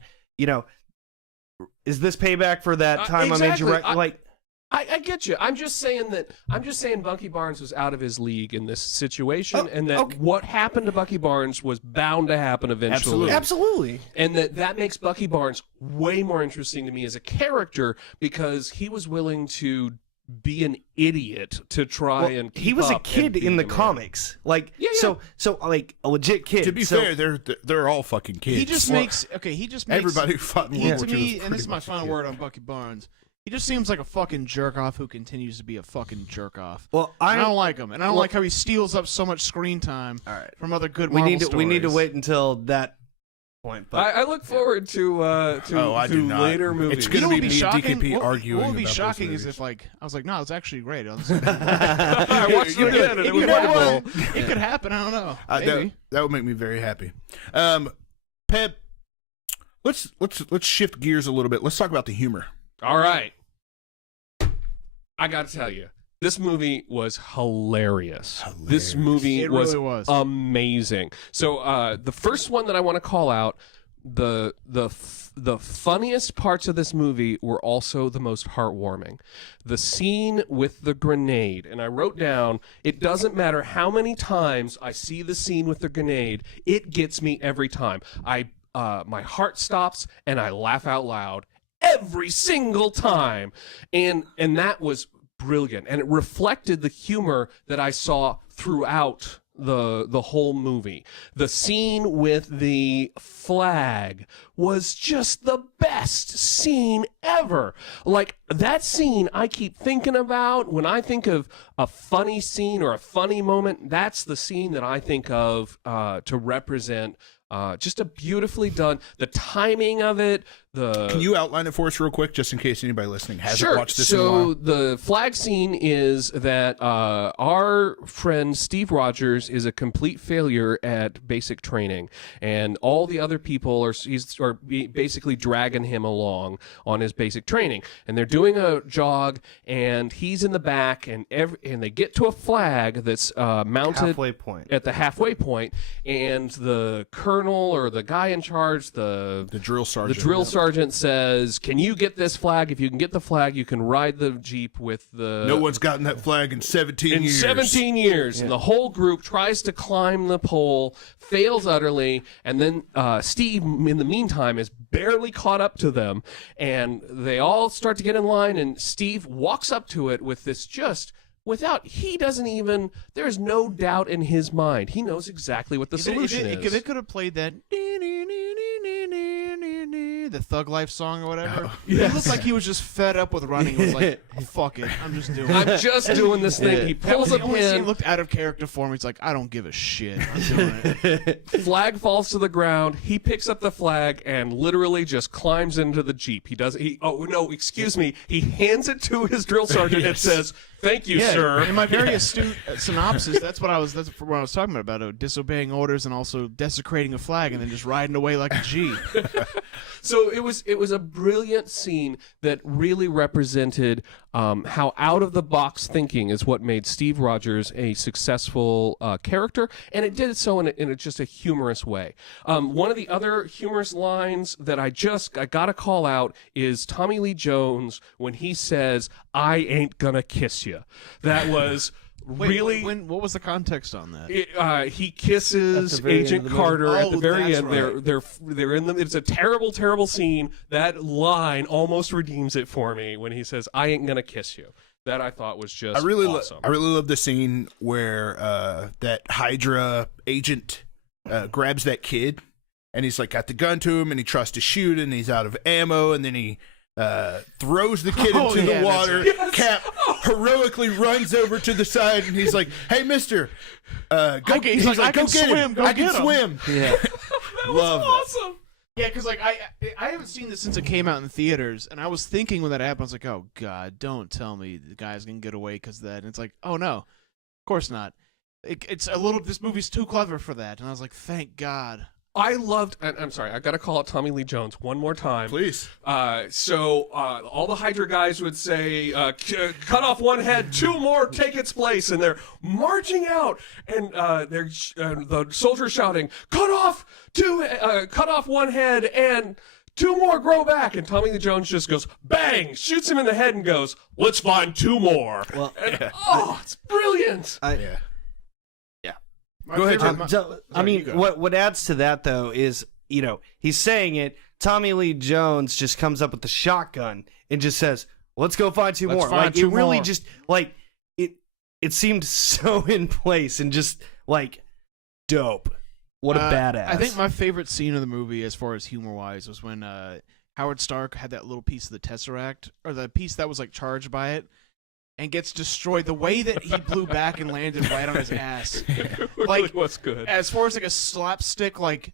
is this payback for that time I made you exactly. I get you. I'm just saying Bucky Barnes was out of his league in this situation, and that what happened to Bucky Barnes was bound to happen eventually. Absolutely. And that makes Bucky Barnes way more interesting to me as a character because he was willing to be an idiot to try and keep he was a up kid and be in the man. comics, like Yeah. so like a legit kid. To be fair, they're all fucking kids. He just makes everybody who fought in World to War II me, was and this is pretty my much a final kid. word on Bucky Barnes. He just seems like a fucking jerk off who continues to be a fucking jerk off. Well, I don't like him, and I don't like how he steals up so much screen time from other good we Marvel need to stories. wait until that point. But I look forward to I do not. later movies. It's You gonna know what would be be me and shocking? DKP arguing What would be about those shocking is movies. if I was like, no, it's actually great. I watched it again, and it was wonderful. It could happen. I don't know. that, Maybe. that would make me very happy. Pep, let's shift gears a little bit. Let's talk about the humor. All right. I got to tell you, this movie was hilarious. This movie It was, really was. amazing. So the first one that I want to call out, the funniest parts of this movie were also the most heartwarming. The scene with the grenade, and I wrote down, it doesn't matter how many times I see the scene with the grenade, it gets me every time. My heart stops and I laugh out loud every single time. And that was brilliant, and it reflected the humor that I saw throughout the whole movie. The scene with the flag was just the best scene ever. Like, that scene I keep thinking about when I think of a funny scene or a funny moment. That's the scene that I think of to represent just a beautifully done, the timing of it. Can you outline it for us real quick, just in case anybody listening hasn't Sure. watched this in a while? So the flag scene is that our friend Steve Rogers is a complete failure at basic training, and all the other people are basically dragging him along on his basic training, and they're doing a jog, and he's in the back, and they get to a flag that's mounted Halfway point. at the halfway point, and the colonel or the guy in charge, the drill sergeant. The drill sergeant says, "Can you get this flag? If you can get the flag, you can ride the Jeep with the..." No one's gotten that flag in 17 years. 17 years. Yeah. And the whole group tries to climb the pole, fails utterly, and then Steve, in the meantime, is barely caught up to them, and they all start to get in line, and Steve walks up to it with this there's no doubt in his mind. He knows exactly what the solution is. They could have played that the Thug Life song or whatever. Yes. It looked like he was just fed up with running. He was like, fuck it, I'm just doing it. I'm just doing this thing. He That was pulls a the only scene pin. looked out of character for me. He's like, I don't give a shit. I'm doing it. Flag falls to the ground. He picks up the flag and literally just climbs into the Jeep. He hands it to his drill sergeant and says, "Thank you, sir." In my very astute synopsis, that's what I was talking about disobeying orders and also desecrating a flag and then just riding away like a G. So it was a brilliant scene that really represented how out of the box thinking is what made Steve Rogers a successful character, and it did so in just a humorous way. One of the other humorous lines that I gotta call out is Tommy Lee Jones when he says, "I ain't gonna kiss you." That was. Really? What was the context on that? He kisses At the very end Agent of the movie. Carter at the very that's end. right. They're in the. It's a terrible, terrible scene. That line almost redeems it for me when he says, "I ain't gonna kiss you." That I thought was just awesome. I really love the scene where that Hydra agent grabs that kid, and he's like got the gun to him, and he tries to shoot, and he's out of ammo, and then he throws the kid into the water. Yes. Cap heroically runs over to the side, and he's like, "Hey, mister, go!" He's like, "I can "Go get swim. him. Go I can get him." swim." Yeah. That Love was that. awesome. Yeah, because like I haven't seen this since it came out in the theaters, and I was thinking when that happened, I was like, oh god, don't tell me the guy's gonna get away because of that. And it's like, oh no, of course not. It's a little. This movie's too clever for that, and I was like, thank God. I loved. I'm sorry. I got to call out Tommy Lee Jones one more time. Please. So all the Hydra guys would say, "Cut off one head, two more take its place," and they're marching out, and the soldiers shouting, "Cut off one head and." Two more grow back, and Tommy Lee Jones just goes bang, shoots him in the head, and goes, "Let's find two more." Well, it's brilliant. Go ahead, Jim. I mean, what adds to that though is, he's saying it. Tommy Lee Jones just comes up with the shotgun and just says, "Let's go find two more." find Like two it really more. just like it seemed so in place and just like dope. What a badass! I think my favorite scene of the movie, as far as humor wise, was when Howard Stark had that little piece of the Tesseract, or the piece that was like charged by it, and gets destroyed. The way that he blew back and landed right on his ass, like what's good? as far as like a slapstick, like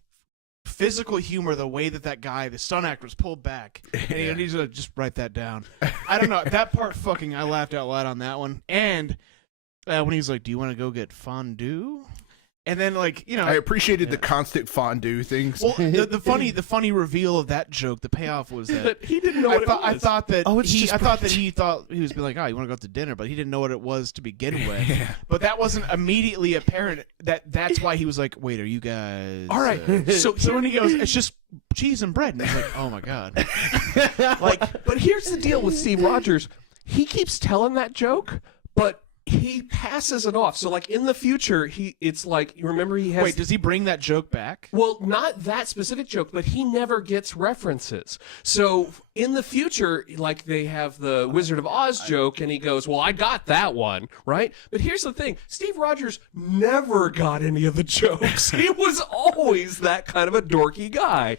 physical humor, the way that guy, the stunt actor, was pulled back, and he needs to just write that down. I don't know that part. I laughed out loud on that one. And when he's like, "Do you want to go get fondue?" And then I appreciated the constant fondue things. Well, the funny reveal of that joke, the payoff was that He didn't know what it was. I thought that Oh, it's he just thought he was like, "Oh, you want to go out to dinner?" But he didn't know what it was to begin with. Yeah. But that wasn't immediately apparent. That's why he was like, "Wait, are you guys All right. So when he goes, "It's just cheese and bread," and he's like, "Oh my god!" But here's the deal with Steve Rogers. He keeps telling that joke, but he passes it off. So like in the future, it's like, you remember he has. Wait, does he bring that joke back? Well, not that specific joke, but he never gets references. So in the future, like they have the Wizard of Oz joke, and he goes, "Well, I got that one, right?" But here's the thing: Steve Rogers never got any of the jokes. He was always that kind of a dorky guy,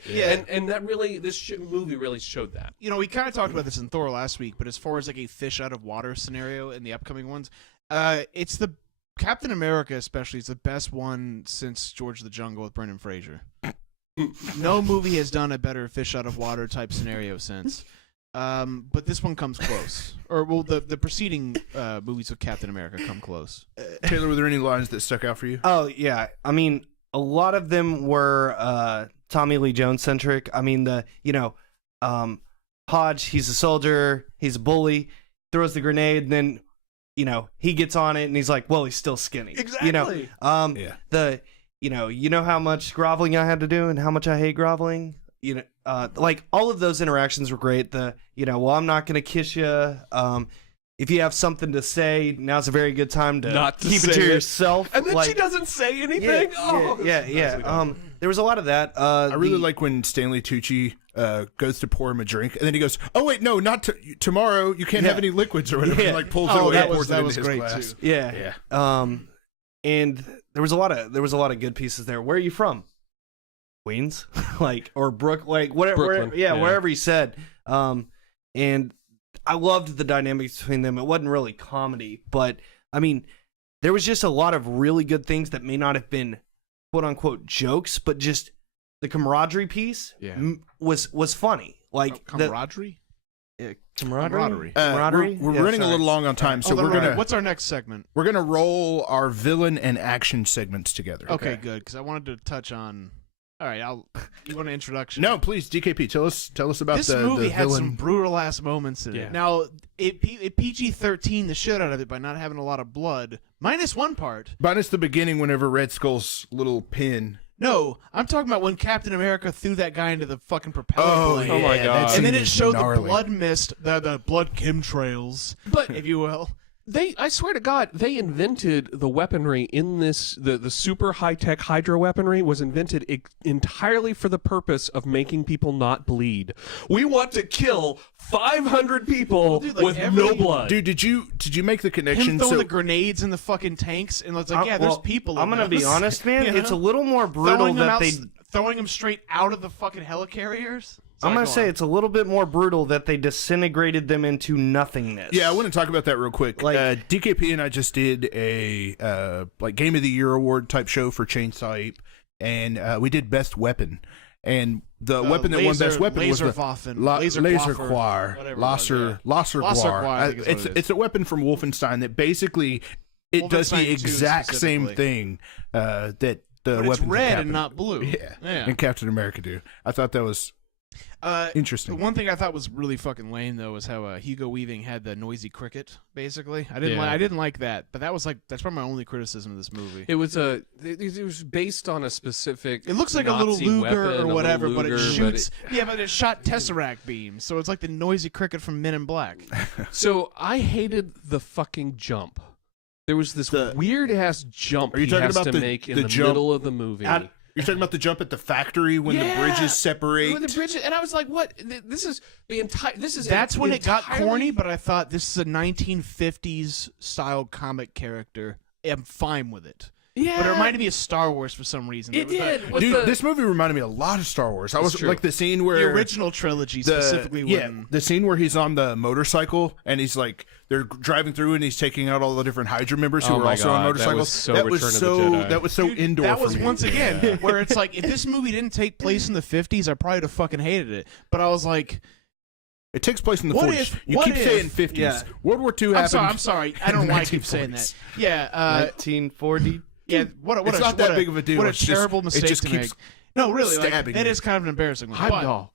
and that really, this movie really showed that. You know, we kind of talked about this in Thor last week, but as far as like a fish out of water scenario in the upcoming ones, it's the Captain America especially is the best one since George of the Jungle with Brendan Fraser. No movie has done a better fish out of water type scenario since. But this one comes close. Or, well, the preceding movies of Captain America come close. Taylor, were there any lines that stuck out for you? Oh, yeah. I mean, a lot of them were Tommy Lee Jones centric. I mean, Hodge, he's a soldier, he's a bully, throws the grenade, and then, he gets on it and he's like, well, he's still skinny. Exactly. You know how much groveling I had to do and how much I hate groveling? Like all of those interactions were great. Well, I'm not going to kiss you. If you have something to say, now's a very good time to Not to keep it say to it. yourself. And then she doesn't say anything. Yeah. There was a lot of that. I really like when Stanley Tucci goes to pour him a drink, and then he goes, "Oh wait, no, not tomorrow. You can't have any liquids or whatever." Yeah. And like pulls it away, and pours it that into was his great glass. too. Yeah. And there was a lot of good pieces there. Where are you from? Queens, or whatever. Brooklyn, yeah. Wherever he said. And I loved the dynamics between them. It wasn't really comedy, but I mean, there was just a lot of really good things that may not have been quote unquote jokes, but just the camaraderie piece was funny. Like camaraderie. Camaraderie. We're running a little long on time, so we're gonna. What's our next segment? We're gonna roll our villain and action segments together. Okay, good. Because I wanted to touch on. All right, you want an introduction? No, please, DKP, tell us about this the movie had villain. some brutal ass moments in it. Now it PG-13 the shit out of it by not having a lot of blood, minus one part. Minus the beginning, whenever Red Skull's little pin. No, I'm talking about when Captain America threw that guy into the fucking propeller blade. Oh my God. And then it showed gnarly. the blood mist, the blood chemtrails, if you will. I swear to God, they invented the weaponry in this. The super high-tech hydro weaponry was invented entirely for the purpose of making people not bleed. We want to kill 500 people with no blood. Dude, did you make the connection? Him throwing the grenades in the fucking tanks, and it's like, there's people. I'm gonna be honest, man. You know? It's a little more brutal throwing them straight out of the fucking helicarriers. I'm going to say it's a little bit more brutal that they disintegrated them into nothingness. Yeah, I want to talk about that real quick. DKP and I just did a Game of the Year award type show for Chainsaw Ape, and we did Best Weapon. And the weapon that won Best Weapon was the Laser Quar. It's a weapon from Wolfenstein that basically does the exact same thing that the weapon. It's red and not blue. Yeah, and Captain America do. I thought that was interesting. One thing I thought was really fucking lame though was how Hugo Weaving had the noisy cricket. Basically, I didn't like that, but that's probably my only criticism of this movie. It was based on a specific. It looks like Nazi a little Luger weapon, or whatever, but it Luger, shoots. But it shot Tesseract beams, so it's like the noisy cricket from Men in Black. So I hated the fucking jump. There was this weird ass jump Are you talking about to make in the middle of the movie. You're talking about the jump at the factory when the bridges separate. When the bridges, and I was like, "What? This is the entire. This is that's when it got corny." But I thought this is a 1950s style comic character. I'm fine with it. Yeah, but it reminded me of Star Wars for some reason. It did. Dude, this movie reminded me a lot of Star Wars. I was like the scene where the original trilogy specifically. The scene where he's on the motorcycle and he's like they're driving through and he's taking out all the different Hydra members who are also on motorcycles. That was so indoor. That was for me. once again where it's like if this movie didn't take place in the 50s, I probably would have fucking hated it. But I was like. It takes place in the 40s. You keep saying 50s. Yeah. World War II happened. I'm sorry. I don't know why I keep saying that. Yeah. 1940. Yeah, it's not that big of a deal. What a terrible mistake to make. No, really, stabbing that is kind of an embarrassing one.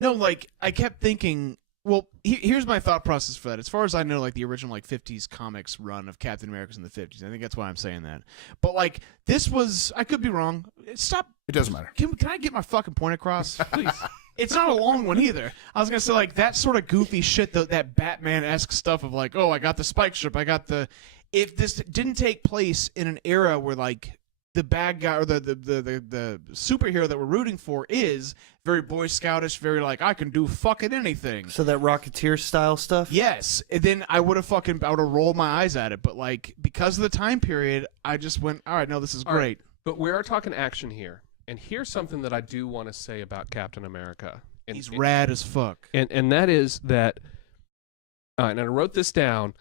No, like I kept thinking. Well, here's my thought process for that. As far as I know, like the original 50s comics run of Captain America's in the 50s. I think that's why I'm saying that. But this was, I could be wrong. Stop. It doesn't matter. Can I get my fucking point across, please? It's not a long one either. I was gonna say that sort of goofy shit, that Batman-esque stuff of I got the spike strip, I got the. If this didn't take place in an era where the bad guy or the superhero that we're rooting for is very Boy Scoutish, very like I can do fucking anything. So that Rocketeer style stuff. Yes, and then I would have rolled my eyes at it, but like because of the time period, I just went, all right, no, this is All right. great. But we are talking action here, and here's something that I do want to say about Captain America. And, He's rad as fuck. and that is that. And I wrote this down.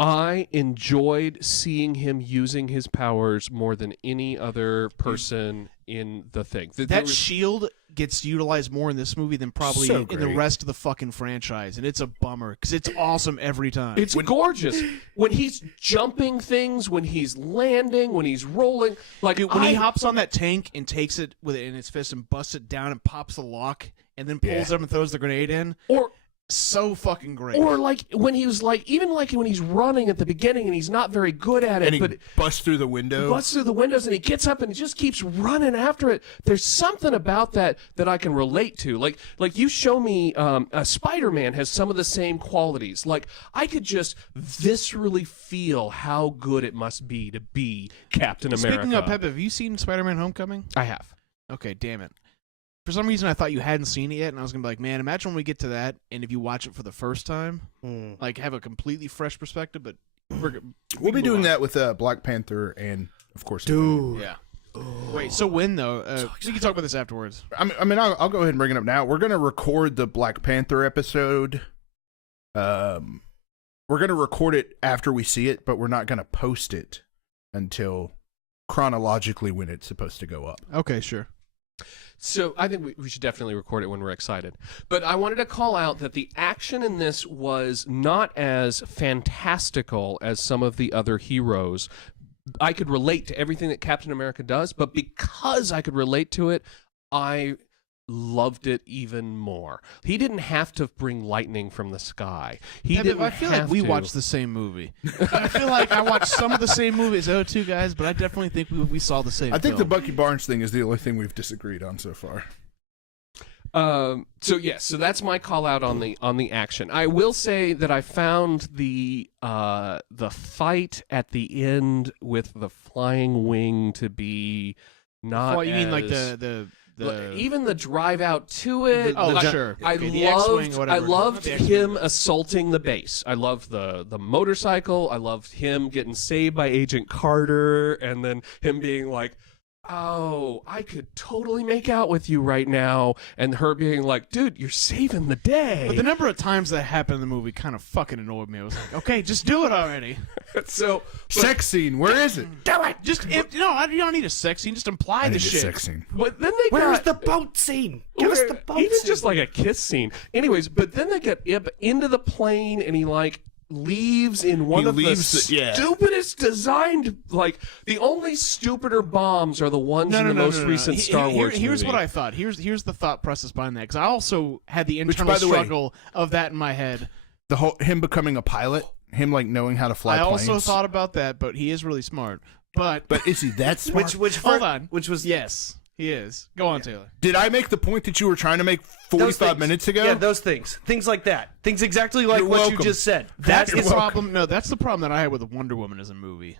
I enjoyed seeing him using his powers more than any other person in the thing. That shield gets utilized more in this movie than probably So in the great. rest of the fucking franchise, and it's a bummer because it's awesome every time. It's gorgeous when he's jumping things, when he's landing, when he's rolling. Like Dude, when he hops on that tank and takes it with it in his fist and busts it down and pops the lock and then pulls it up and throws the grenade in. or So fucking great. Or like when he was like, even like when he's running at the beginning and he's not very good at it, And he but busts through the he window. busts through the windows and he gets up and he just keeps running after it. There's something about that I can relate to. Like you show me, Spider-Man has some of the same qualities. Like I could just viscerally feel how good it must be to be Captain America. Speaking of Pep, have you seen Spider-Man: Homecoming? I have. Okay, damn it. For some reason, I thought you hadn't seen it yet, and I was gonna be like, man, imagine when we get to that, and if you watch it for the first time, like have a completely fresh perspective. But We'll be doing that with Black Panther and, of course, Dude. Yeah. Wait, so when though? We can talk about this afterwards. I mean, I'll go ahead and bring it up now. We're gonna record the Black Panther episode. We're gonna record it after we see it, but we're not gonna post it until chronologically when it's supposed to go up. Okay, sure. So I think we should definitely record it when we're excited. But I wanted to call out that the action in this was not as fantastical as some of the other heroes. I could relate to everything that Captain America does, but because I could relate to it, I loved it even more. He didn't have to bring lightning from the sky. I feel like we watched the same movie. I feel like I watched some of the same movies as O2 guys, but I definitely think we saw the same I think the film. Bucky Barnes thing is the only thing we've disagreed on so far. So that's my call out on the action. I will say that I found the fight at the end with the flying wing to be not. Oh, you mean like as- the even the drive out to it. sure. I Okay, the X-Wing, loved. whatever. I loved The X-Wing. him assaulting the base. I loved the motorcycle. I loved him getting saved by Agent Carter, and then him being like, "Oh, I could totally make out with you right now," and her being like, "Dude, you're saving the day." But the number of times that happened in the movie kind of fucking annoyed me. I was like, okay, just do it already. So Sex scene, where is it? Do it. You don't need a sex scene. Just imply I the need a shit. sex scene. But then they Where's got the boat scene? Give us the boat even scene. just like a kiss scene. Anyways, but then they get Ib into the plane and he like leaves in one He of the leaves it, yeah. stupidest designed. Like the only stupider bombs are the ones in the most recent Star Wars Here's movie. what I thought. Here's the thought process behind that. Because I also had the Which, internal by the way- struggle of that in my head. The whole him becoming a pilot, him like knowing how to fly I planes. also thought about that, but he is really smart. But But is he that smart? hold on. Which was Yes, he is. Go on, Taylor. Did I make the point that you were trying to make those 45 things. minutes ago? Yeah, those things like that. Things exactly like You're what welcome. you just said. That's That the is problem. No, that's the problem that I had with Wonder Woman as a movie.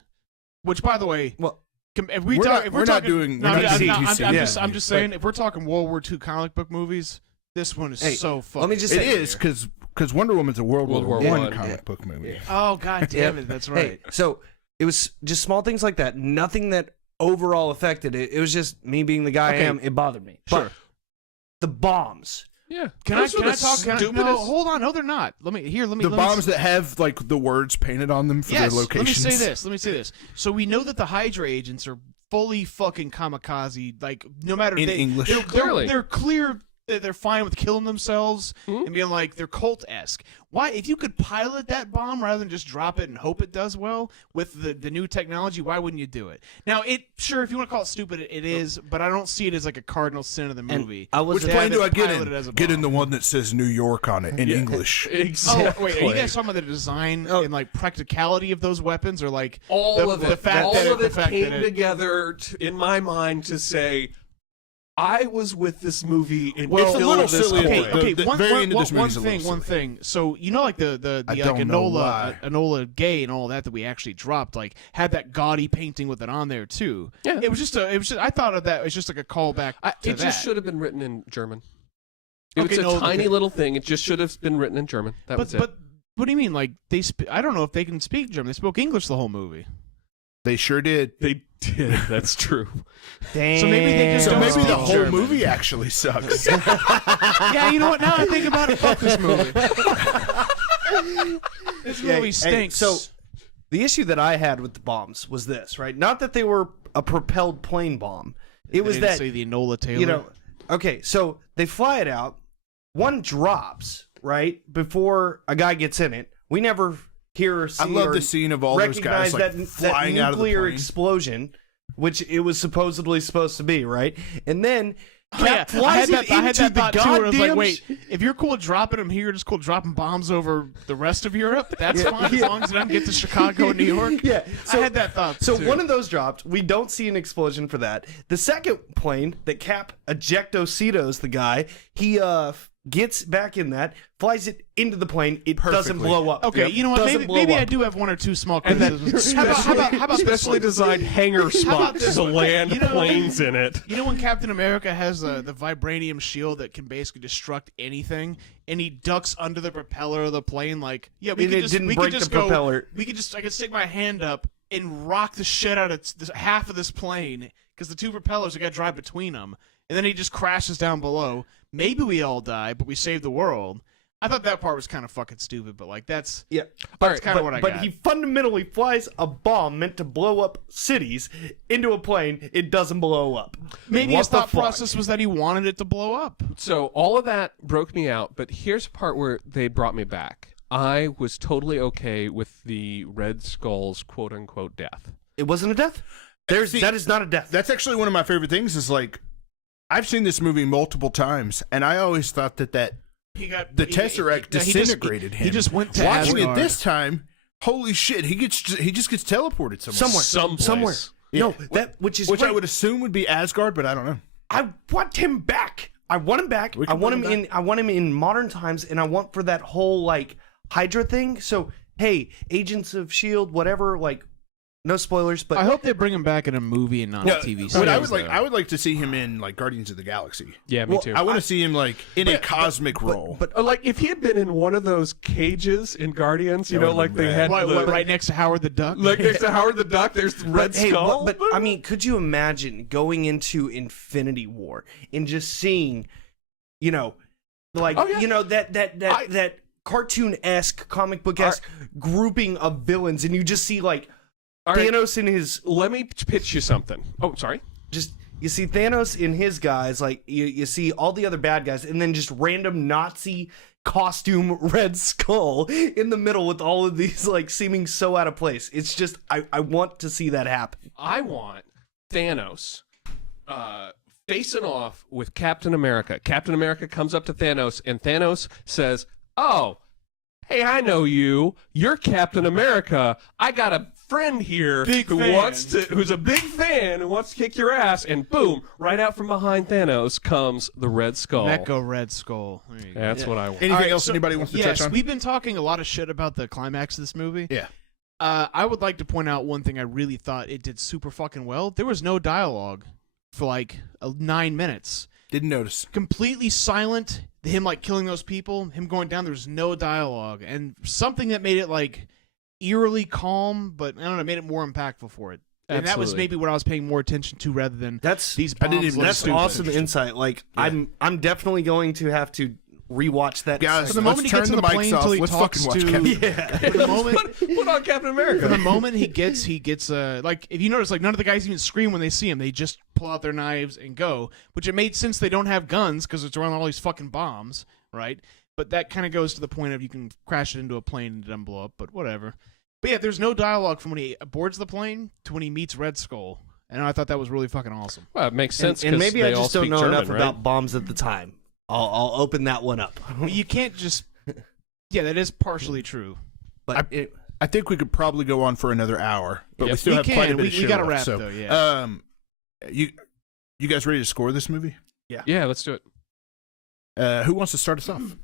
Which, by the way, well. if We're talk, not- if we're not talking, doing- No, we're not I'm, doing I'm, DC. I'm Yeah. just just saying, if we're talking World War II comic book movies, this one is Hey, so fucking. let me just It say is because Wonder Woman's a World War War I I. comic book movie. Oh god damn Yeah. it, that's Hey, right. so it was just small things like that. Nothing that overall affected it. It was just me being the guy I Okay. am. It bothered me. Sure. But the bombs. Yeah. Can Those I were the talk? No, stupidest- hold on. No, they're not. Let me. The bombs that have like the words painted on them for Yes. their locations. Let me say this. So we know that the Hydra agents are fully fucking kamikaze. Like no matter In English. Clearly. they're clear. They're fine with killing themselves Mhm. and being like they're cult-esque. Why, if you could pilot that bomb rather than just drop it and hope it does well with the new technology, why wouldn't you do it? Now, if you want to call it stupid, it is, but I don't see it as like a cardinal sin of the And movie. I was Which there plane do I get piloted as a in? Get in bomb. the one that says New York on it in English. Oh, Exactly. wait, are you guys talking about the design and like practicality of those weapons, or like all the, of it, the fact all that of the it fact came that it, together in my mind to say, I was with this movie until Well, it's a little this silly. point. Okay, the very end of this movie is a little one silly. thing. So you know, like the I like don't know why. Enola Gay and all that we actually dropped, like had that gaudy painting with it on there too. Yeah. It was just I thought of that. It was just like a callback. To It just that. should have been written in German. It Okay, was a no, tiny okay. little thing. It just should have been written in German. That was it. But what do you mean? Like I don't know if they can speak German. They spoke English the whole movie. They sure did. They did. That's true. Damn. So maybe they just So don't maybe speak the whole German. movie actually sucks. Yeah, you know what? Now I think about it, fuck this movie. This Yeah, movie hey, stinks. so the issue that I had with the bombs was this, right? Not that they were a propelled plane bomb. It was that, say the Enola Taylor. you know, okay, so they fly it out. One drops, right, before a guy gets in it. We never hear or see I love or the scene of all those guys recognize like that flying out of the nuclear plane. explosion, which it was supposedly supposed to be, right? And then Oh, yeah. Cap flies it I had into that the thought too. Where I was like, goddamn wait, if you're cool dropping them here, just cool dropping bombs over the rest of Europe. That's Yeah, fine yeah. as long as it doesn't get to Chicago and New York. Yeah, I had that thought. So too. one of those dropped. We don't see an explosion for that. The second plane that Cap ejectocitos the guy, he gets back in that, flies it into the plane. It doesn't Perfectly. blow up. Okay, you know what? Doesn't Maybe, blow maybe I up. do have one or two small And that criticisms. How about this specially one? designed hangar about spots this to one? land You know- planes in it. You know when Captain America has the vibranium shield that can basically destruct anything, and he ducks under the propeller of the plane, like And it didn't break the propeller. I could stick my hand up and rock the shit out of half of this plane because the two propellers I got to drive between them, and then he just crashes down below. Maybe we all die, but we save the world. I thought that part was kind of fucking stupid, but like that's Yeah, that's kind of what I but got. he fundamentally flies a bomb meant to blow up cities into a plane. It doesn't blow up. Maybe What his the thought fuck? process was that he wanted it to blow up. So all of that broke me out, but here's a part where they brought me back. I was totally okay with the Red Skull's quote-unquote death. It wasn't a death. That is not a death. That's actually one of my favorite things is like, I've seen this movie multiple times, and I always thought that the Tesseract disintegrated him. He just went to Watching Asgard. it this time, holy shit, he just gets teleported somewhere. Somewhere. Yeah. No, that which is Which great. I would assume would be Asgard, but I don't know. I want him back. I want him back. We I can want bring him him in. I want him in modern times, and I want for that whole like Hydra thing. So hey, Agents of Shield, whatever. Like, no spoilers, but I hope they bring him back in a movie and not a TV series. What I would like, though. I would like to see him in like Guardians of the Galaxy. Yeah, me Well, too. I want to see him like in a cosmic role. but Or, like if he had been in one of those cages in Guardians, you That know, would've like been they bad. had What, the, right next to Howard the Duck. like next to Howard the Duck, there's the Red hey, Skull. but I mean, could you imagine going into Infinity War and just seeing, you know, like Oh, yeah. you know that cartoon-esque, comic book-esque grouping of villains, and you just see like All right, Thanos in his let me pitch you something. Oh, sorry. just you see Thanos in his guys, like you see all the other bad guys, and then just random Nazi costume Red Skull in the middle with all of these like seeming so out of place. It's just I want to see that happen. I want Thanos facing off with Captain America. Captain America comes up to Thanos, and Thanos says, "Oh, hey, I know you. You're Captain America. I got a friend here who's a big fan who wants to kick your ass." And boom, right out from behind Thanos comes the Red Skull. Mecha Red Skull. There you go. That's what I want. Anything All right, else so- anybody wants to yes, touch on? we've been talking a lot of shit about the climax of this movie. Yeah. I would like to point out one thing I really thought it did super fucking well. There was no dialogue for like 9 minutes. Didn't notice. Completely silent. Him like killing those people, him going down. There was no dialogue, and something that made it like eerily calm, but I don't know, made it more impactful for it. And that was Absolutely. maybe what I was paying more attention to rather than That's these I didn't bombs. even- look That's stupid. awesome insight. Like I'm definitely going to have to rewatch that. Guys, From the let's moment he turn gets the on the mics plane off. till he Let's talks fucking watch to- Captain- yeah. From the moment Put on Captain America. From the moment he gets like if you notice, like none of the guys even scream when they see him. They just pull out their knives and go, which it made sense they don't have guns because it's around all these fucking bombs, right? But that kind of goes to the point of you can crash it into a plane and it doesn't blow up, but whatever. But yeah, there's no dialogue from when he boards the plane to when he meets Red Skull, and I thought that was really fucking awesome. Well, it makes sense. And 'cause maybe they I all just don't speak know German, enough right? about bombs at the time. I'll open that one up. But you can't just. Yeah, that is partially true. But I think we could probably go on for another hour, but Yep. we still We have can. quite a bit We of show gotta left, wrap, so, though, yeah. you guys ready to score this movie? Yeah, let's do it. Who wants to start us off?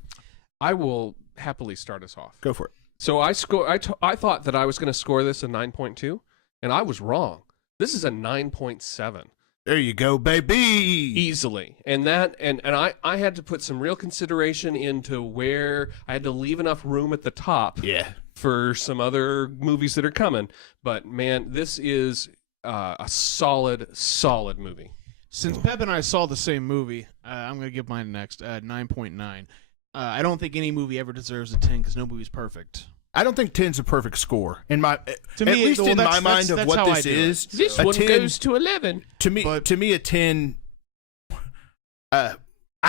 I will happily start us off. Go for it. So I thought that I was going to score this a 9.2, and I was wrong. This is a 9.7. There you go, baby. Easily. And I had to put some real consideration into where I had to leave enough room at the top Yeah. for some other movies that are coming. But man, this is a solid movie. Since Pep and I saw the same movie, I'm going to give mine next, 9.9. I don't think any movie ever deserves a 10 because no movie's perfect. I don't think 10's a perfect score in my To me, at least well, in my that's- mind of that's what how I this do it. is. This a one 10 goes to 11. to me. But- To me, a 10. I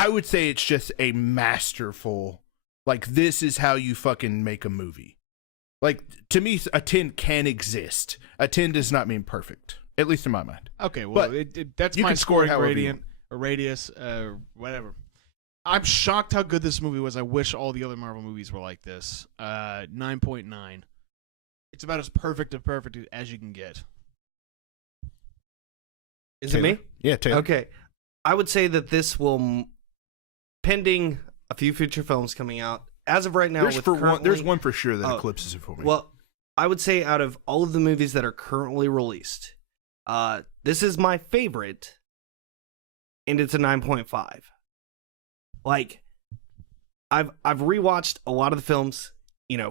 would say it's just a masterful. Like, this is how you fucking make a movie. Like, to me, a 10 can exist. A 10 does not mean perfect, at least in my mind. Okay, well, But that's you my can score scoring however you gradient or radius, whatever. I'm shocked how good this movie was. I wish all the other Marvel movies were like this. 9.9. It's about as perfect as you can get. Is it me? Yeah, Taylor. Okay. I would say that this will, pending a few future films coming out, as of right now, There's one for sure that Oh, eclipses it for me. Well, I would say out of all of the movies that are currently released, this is my favorite, and it's a 9.5. Like, I've rewatched a lot of the films,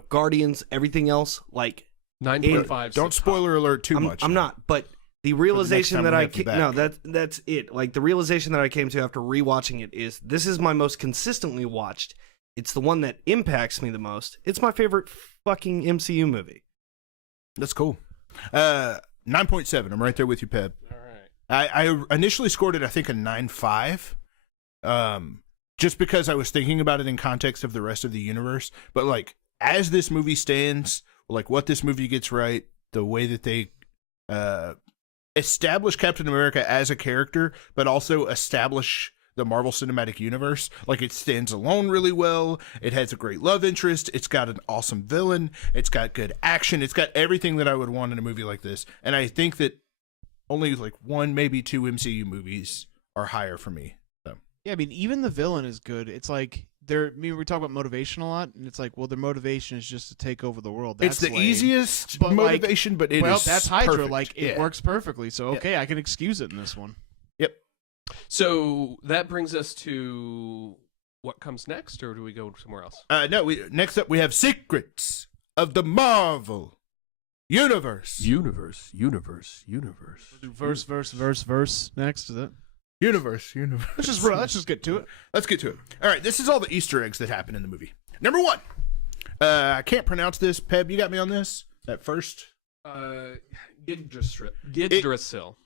Guardians, everything else. Like, 9.5. don't spoiler alert too much. I'm not, but the realization time that we I have you no, back. that's it. Like, the realization that I came to after rewatching it is this is my most consistently watched. It's the one that impacts me the most. It's my favorite fucking MCU movie. That's cool. 9.7. I'm right there with you, Peb. All right. I initially scored it, I think, a 9.5. Just because I was thinking about it in context of the rest of the universe. But, like, as this movie stands, like, what this movie gets right, the way that they establish Captain America as a character, but also establish the Marvel Cinematic Universe. Like, it stands alone really well. It has a great love interest. It's got an awesome villain. It's got good action. It's got everything that I would want in a movie like this. And I think that only, like, one, maybe two MCU movies are higher for me. Yeah, I mean, even the villain is good. It's like we talk about motivation a lot, and it's like, well, their motivation is just to take over the world. That's It's the lame. easiest But, like, motivation, but Well, is that's Hydra. perfect. Like, it Yeah. works perfectly. So, okay, I can excuse it in this one. Yep. So that brings us to what comes next, or do we go somewhere else? No. Next up, we have Secrets of the Marvel Universe. Universe. Verse. Next, is it? Universe. Let's just get to it. Let's get to it. All right, this is all the Easter eggs that happen in the movie. Number one. I can't pronounce this. Peb, you got me on this? That first? Yggdrasil. Yggdrasil.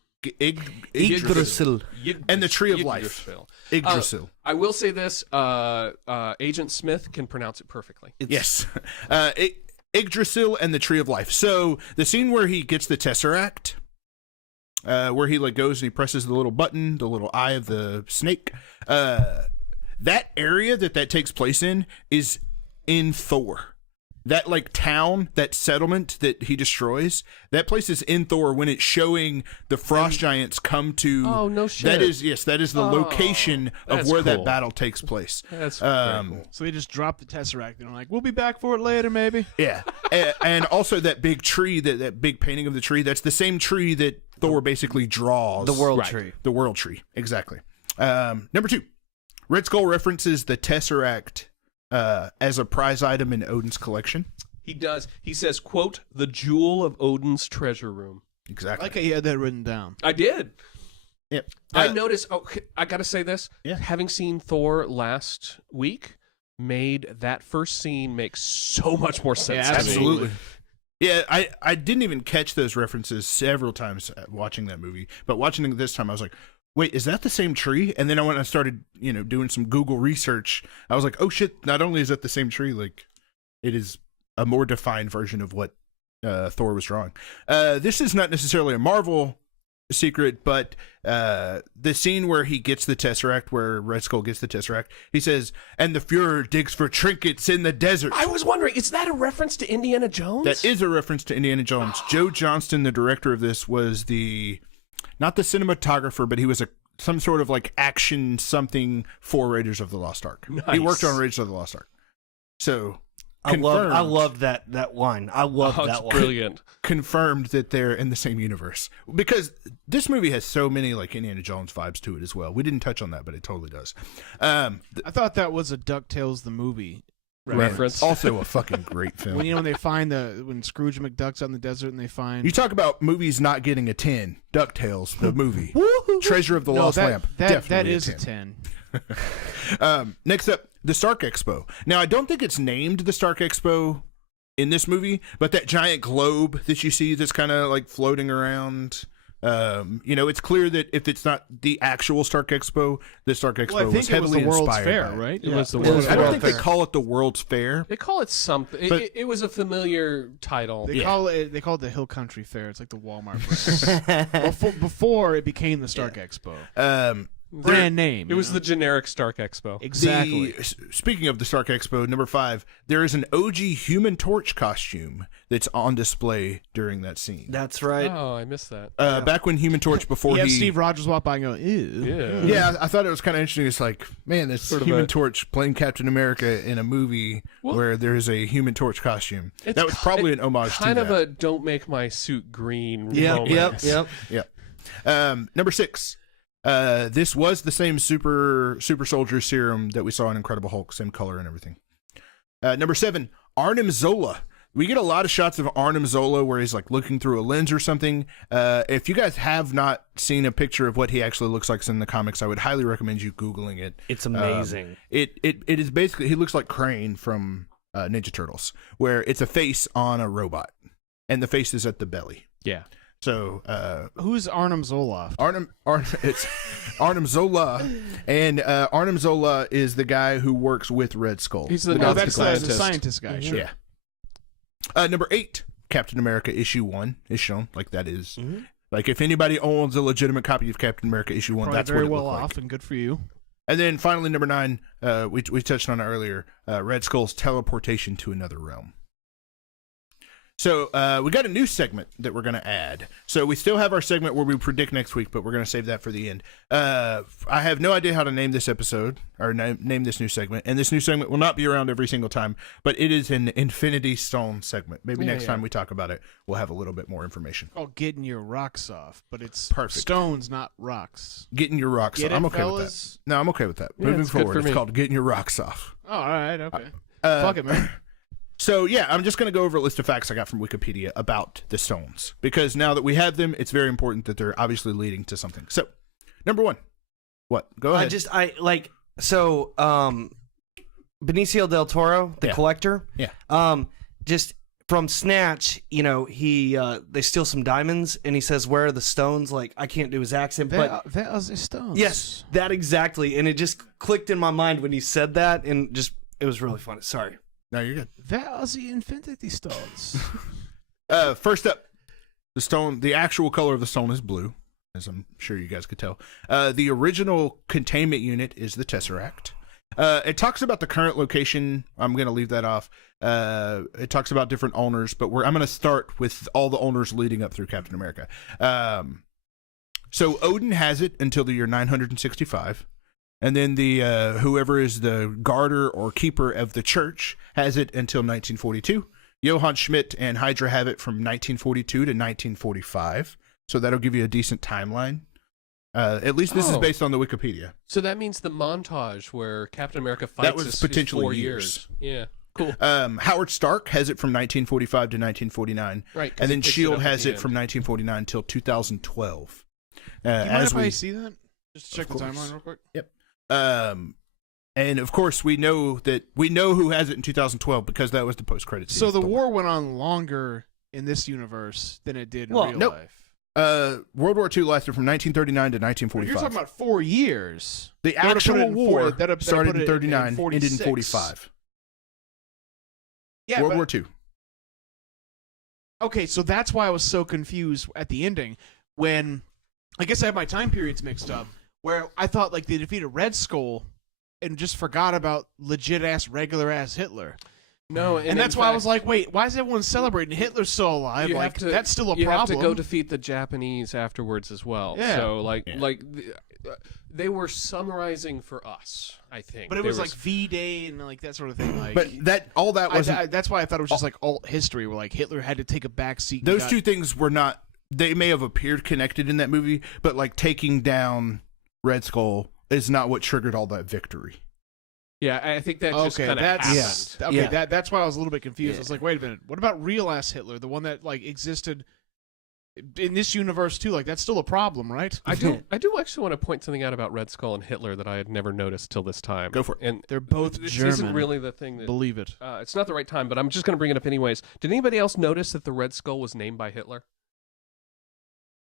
And the Tree of Life. Yggdrasil. Yggdrasil. I will say this: Agent Smith can pronounce it perfectly. Yes. Yggdrasil and the Tree of Life. So the scene where he gets the Tesseract, where he like goes and he presses the little button, the little eye of the snake. That area that takes place in is in Thor. That like town, that settlement that he destroys, that place is in Thor when it's showing the frost giants come to. Oh, no shit. That is the location of that's where that cool. battle takes place. That's very cool. So they just dropped the Tesseract, and they're like, we'll be back for it later, maybe. Yeah, and also that big tree, that big painting of the tree, that's the same tree that Thor basically draws. The World Right. Tree. The World Tree, exactly. Number two, Red Skull references the Tesseract as a prize item in Odin's collection. He does. He says, "quote the jewel of Odin's treasure room." I Exactly. like how you had that written down. I did. Yep. I noticed. Oh, I gotta say this. Yeah. Having seen Thor last week, made that first scene make so much more sense. Yeah, to me. Absolutely. Yeah, I didn't even catch those references several times watching that movie, but watching it this time, I was like, wait, is that the same tree? And then when I started, doing some Google research, I was like, oh shit, not only is that the same tree, like, it is a more defined version of what Thor was drawing. This is not necessarily a Marvel secret, but the scene where he gets the Tesseract, where Red Skull gets the Tesseract, he says, and the Fuhrer digs for trinkets in the desert. I was wondering, is that a reference to Indiana Jones? That is a reference to Indiana Jones. Joe Johnston, the director of this, was not the cinematographer, but he was a some sort of like action something for Raiders of the Lost Ark. Nice. He worked on Raiders of the Lost Ark. So I love that line. I love that It's line. brilliant. confirmed that they're in the same universe, because this movie has so many like Indiana Jones vibes to it as well. We didn't touch on that, but it totally does. I thought that was a DuckTales the movie Reference. Also a fucking great film. when they find when Scrooge McDuck's out in the desert and they find You talk about movies not getting a 10. DuckTales, the movie. Treasure of the no, Lost that, Lamp. that Definitely is a 10. 10. Next up, the Stark Expo. Now, I don't think it's named the Stark Expo in this movie, but that giant globe that you see that's kind of like floating around, it's clear that if it's not the actual Stark Expo, the Stark Expo Well, I think was it was heavily the World's inspired Fair, by it. right? It was the It was World's I don't World think Fair. they call it the World's Fair. They call it something. But- It was a familiar title. They call it the Hill Country Fair. It's like the Walmart brand. before it became the Stark Expo. Brand name. It was the generic Stark Expo. exactly. Speaking of the Stark Expo, number 5, there is an OG Human Torch costume that's on display during that scene. That's right. Oh, I missed that. Back when Human Torch, before You have he... Steve Rogers walk by and go, ew. Yeah. Yeah, I thought it was kind of interesting. It's like, man, this Sort of Human a- Torch playing Captain America in a movie where there's a Human Torch costume. That was probably an homage to Kind of that. a don't make my suit green Yep. moment. Number 6. This was the same super soldier serum that we saw in Incredible Hulk, same color and everything. Number 7, Arnim Zola. We get a lot of shots of Arnim Zola where he's like looking through a lens or something. If you guys have not seen a picture of what he actually looks like in the comics, I would highly recommend you Googling it. It's amazing. It is basically, he looks like Crane from Ninja Turtles, where it's a face on a robot, and the face is at the belly. Yeah. So Who's Arnim Zoloft? It's Arnim Zola, and Arnim Zola is the guy who works with Red Skull. He's the No, Nazi that's the scientist. scientist guy. Sure. Yeah. Number 8, Captain America issue 1 is shown. Like that is like if anybody owns a legitimate copy of Captain America issue 1, Probably that's very what it well looked off, like. and good for you. And then finally, number 9, we touched on it earlier. Red Skull's teleportation to another realm. So we got a new segment that we're going to add. So we still have our segment where we predict next week, but we're going to save that for the end. I have no idea how to name this episode or name this new segment. And this new segment will not be around every single time, but it is an Infinity Stone segment. Maybe next time we talk about it, we'll have a little bit more information. Oh, getting your rocks off, but it's Perfect. stones, not rocks. Getting your rocks Get off. I'm it, okay with fellas? that. No, I'm okay with that. Yeah, Moving it's good forward, for it's me. called Getting Your Rocks Off. Oh, all right, okay. Uh, Fuck it, man. So, yeah, I'm just going to go over a list of facts I got from Wikipedia about the stones. Because now that we have them, it's very important that they're obviously leading to something. So, number 1. What? Go ahead. Benicio del Toro, the collector. Yeah. Just from Snatch, they steal some diamonds, and he says, "Where are the stones?" Like, I can't do his accent, but That was the stones. yes, that exactly. And it just clicked in my mind when he said that, and it was really funny. Sorry. No, you're good. That was the Infinity Stones. First up, the stone, the actual color of the stone is blue, as I'm sure you guys could tell. The original containment unit is the Tesseract. It talks about the current location. I'm going to leave that off. It talks about different owners, but I'm going to start with all the owners leading up through Captain America. So Odin has it until the year 965. And then the whoever is the guarder or keeper of the church has it until 1942. Johann Schmidt and Hydra have it from 1942 to 1945. So that'll give you a decent timeline. At least this is based on the Wikipedia. So that means the montage where Captain America fights That was is potentially 4 years. Yeah, cool. Howard Stark has it from 1945 to 1949. Right, 'cause And he then picks it S.H.I.E.L.D. up at has the it end. from 1949 till 2012. Do you mind As if we I see that? Just check the Of course. timeline real quick. Yep. And of course we know who has it in 2012 because that was the post-credits scene. So the war went on longer in this universe than it did in real nope. life. World War II lasted from 1939 to But 1945. you're talking about 4 years. The They would've put it actual in war that'd started put in it 39, ended in 46. 45. Yeah, World but- War II. Okay, so that's why I was so confused at the ending when I guess I had my time periods mixed up where I thought like they defeated Red Skull and just forgot about legit ass regular ass Hitler. No, and that's why I was like, wait, why is everyone celebrating? Hitler's still alive. Like, that's still a problem. You have to go defeat the Japanese afterwards as well. Yeah. So, they were summarizing for us, I think. But it was like V-Day and like that sort of thing. Like, But that wasn't. that's why I thought it was just like alt history, where like Hitler had to take a back seat. Those two things were not. They may have appeared connected in that movie, but like taking down Red Skull is not what triggered all that victory. Yeah, I think that just kind of happened. Yeah. Okay, that's why I was a little bit confused. I was like, wait a minute, what about real ass Hitler, the one that like existed in this universe too? Like, that's still a problem, right? I do actually want to point something out about Red Skull and Hitler that I had never noticed till this time. Go for it. And they're both this German. Isn't really the thing that Believe it. it's not the right time, but I'm just going to bring it up anyways. Did anybody else notice that the Red Skull was named by Hitler?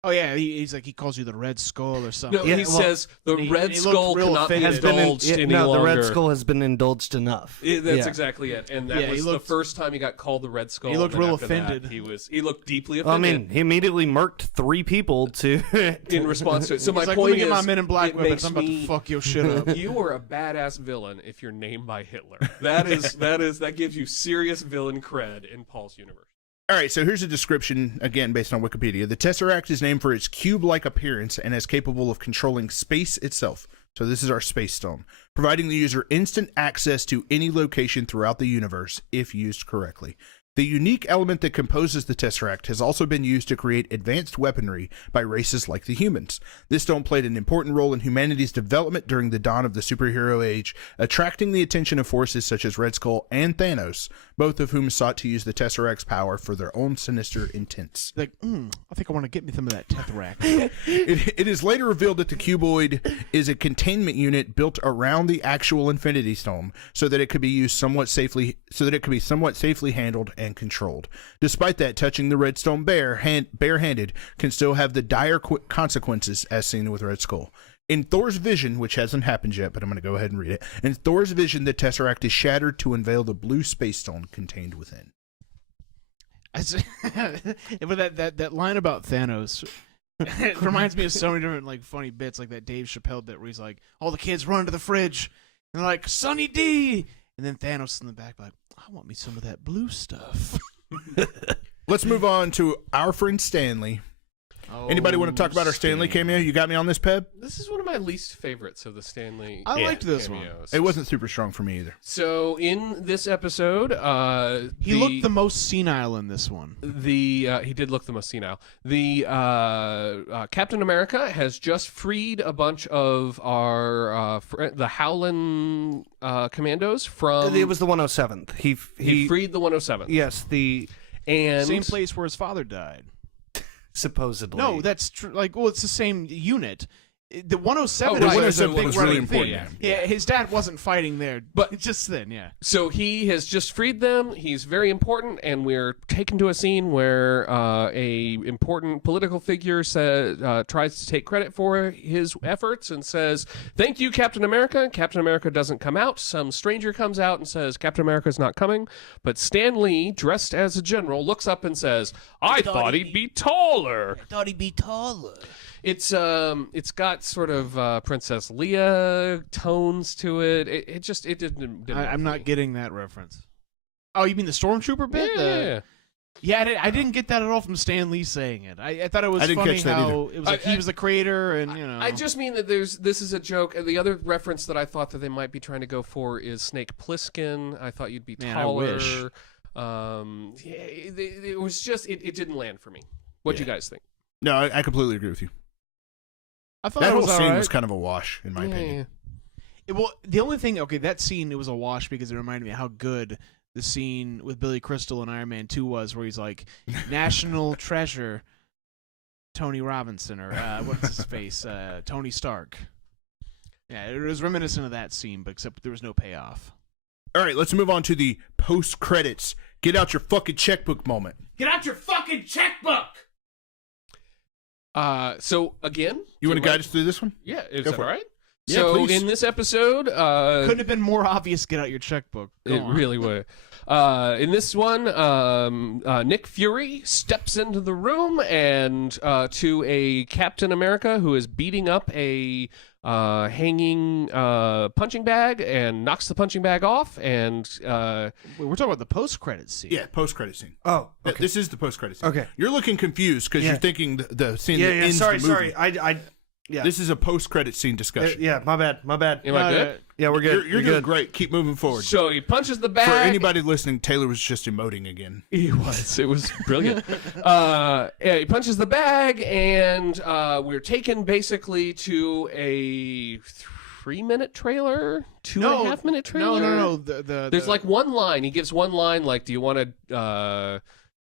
Oh yeah, he's like, he calls you the Red Skull or something. No, he says the Red Skull cannot be indulged any no, longer. the Red Skull has been indulged enough. That's exactly it. And that was the first time he got called the Red Skull. He looked and real after that, offended. He looked deeply offended. I mean, he immediately murked 3 people in response to it. So he's my like, point let me is, get my Men in Black it weapons. makes I'm about to me- fuck your shit up. You are a badass villain if you're named by Hitler. That gives you serious villain cred in Paul's universe. All right, so here's a description, again, based on Wikipedia. The Tesseract is named for its cube-like appearance and is capable of controlling space itself. So this is our space stone, providing the user instant access to any location throughout the universe if used correctly. The unique element that composes the Tesseract has also been used to create advanced weaponry by races like the humans. This stone played an important role in humanity's development during the dawn of the superhero age, attracting the attention of forces such as Red Skull and Thanos, both of whom sought to use the Tesseract's power for their own sinister intents. Like, I think I want to get me some of that Tesseract. It is later revealed that the cuboid is a containment unit built around the actual Infinity Stone, so that it could be somewhat safely handled and controlled. Despite that, touching the Red Stone barehanded can still have the dire consequences as seen with Red Skull. In Thor's vision, which hasn't happened yet, but I'm going to go ahead and read it. In Thor's vision, the Tesseract is shattered to unveil the blue space stone contained within. But that line about Thanos, it reminds me of so many different like funny bits, like that Dave Chappelle bit where he's like, all the kids run to the fridge and they're like, Sonny D, and then Thanos in the back like, I want me some of that blue stuff. Let's move on to our friend Stanley. Anybody want to talk about our Stanley cameo? You got me on this, Peb? This is one of my least favorites of the Stanley. I liked this one. cameos. It wasn't super strong for me either. So in this episode, He looked the most senile in this one. he did look the most senile. The Captain America has just freed a bunch of our the Howlin commandos from. It was the 107th. He freed the 107th. Yes, And Same place where his father died. supposedly. No, that's true. Like, well, it's the same unit. The 107 the is 107 a big was really running important, thing. yeah. Yeah, his dad wasn't fighting there, But- just then, yeah. So he has just freed them. He's very important, and we're taken to a scene where a important political figure tries to take credit for his efforts and says, "Thank you, Captain America." Captain America doesn't come out. Some stranger comes out and says, "Captain America's not coming." But Stan Lee, dressed as a general, looks up and says, "I thought he'd be taller." I thought he'd be taller. It's got sort of Princess Leia tones to it. It didn't I'm not getting that reference. Oh, you mean the Stormtrooper bit? Yeah. Yeah, I didn't get that at all from Stan Lee saying it. I thought it was I didn't funny catch that how it was like he was the creator, and you know. I just mean that this is a joke. And the other reference that I thought that they might be trying to go for is Snake Plissken. I thought you'd be Man, I taller. wish. It was just it didn't land for me. What'd you guys think? No, I completely agree with you. I thought That it whole was scene alright. was kind of a wash, in my opinion. Well, the only thing, that scene, it was a wash because it reminded me how good the scene with Billy Crystal in Iron Man 2 was, where he's like, national treasure, Tony Robinson, or what's his face, Tony Stark. Yeah, it was reminiscent of that scene, but except there was no payoff. All right, let's move on to the post-credits. Get out your fucking checkbook moment. Get out your fucking checkbook! So again, You want to guide us through this one? Yeah, is Go that for all it. right? Yeah, So please. in this episode, Couldn't have been more obvious, get out your checkbook. Go it on. really would. In this one, Nick Fury steps into the room and to a Captain America who is beating up a hanging punching bag and knocks the punching bag off. And Wait, we're talking about the post-credit scene. Yeah, post-credit scene. Oh, Yeah, okay. this is the post-credit scene. Okay. You're looking confused because Yeah. you're thinking the scene that Yeah, ends the movie. sorry. Yeah. This is a post-credit scene discussion. Yeah, my bad. am I good? Yeah, we're good. You're doing great. Keep moving forward. So he punches the bag. For anybody listening, Taylor was just emoting again. He was. It was brilliant. Yeah, he punches the bag, and we're taken basically to a 3-minute trailer, 2.5-minute trailer. No. There's like one line. He gives one line, like, "Do you want to?"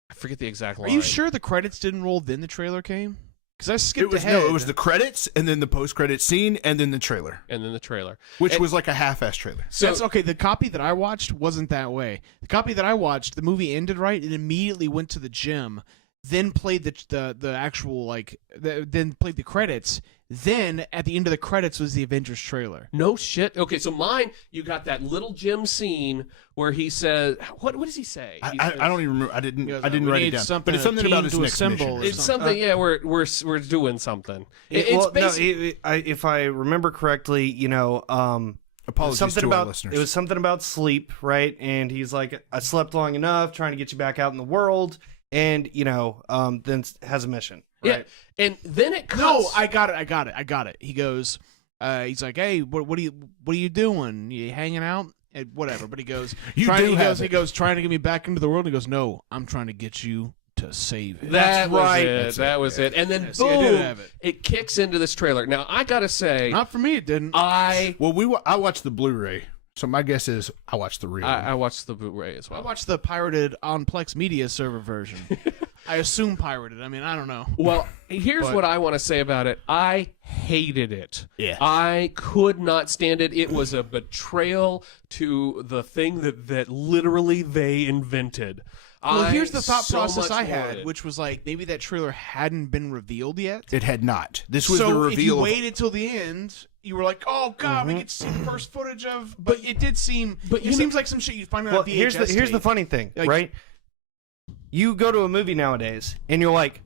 I forget the exact Are line. you sure the credits didn't roll then the trailer came? Because I skipped ahead. No, it was the credits and then the post-credit scene and then the trailer, And then the trailer, which And- was like a half-ass trailer. So That's okay. The copy that I watched wasn't that way. The copy that I watched, the movie ended right and immediately went to the gym, then played the actual then played the credits. Then at the end of the credits was the Avengers trailer. no shit. Okay, so mine, you got that little gym scene where he says, "What does he say?" He I says- don't even remember. I didn't He goes, write "We it need down. something, But it's a something team about his to next assemble mission. or It's something. Yeah, we're doing something. It's basically. If I remember correctly, Apologies something to about our listeners. it was something about sleep, right? And he's like, "I slept long enough, trying to get you back out in the world," and then has a mission, right? Yeah, and then it cuts. No, I got it. He goes, he's like, "Hey, what are you doing? You hanging out?" And whatever. But he goes, You trying, do he have goes, it. he goes, trying to get me back into the world. And he goes, "No, I'm trying to get you to save it." That was right. it. That was it. And then Yeah, see, I did boom, have it. it kicks into this trailer. Now I gotta say, Not for me, it didn't. I I watched the Blu-ray, so my guess is I watched the real. I watched the Blu-ray as I well. watched the pirated on Plex Media server version. I assume pirated. I mean, I don't know. Well, here's But- what I want to say about it. I hated it. Yeah. I could not stand it. It was a betrayal to the thing that literally they invented. Well, here's the I thought so process much I had, wanted. which was like maybe that trailer hadn't been revealed yet. It had not. This was so the reveal. if you of, waited till the end, you were like, "Oh God, we get to see the first footage of." But it did seem. but It you know- seems like some shit you'd find on Well, a VHS here's the tape. funny thing, Like- right? You go to a movie nowadays, and you're like,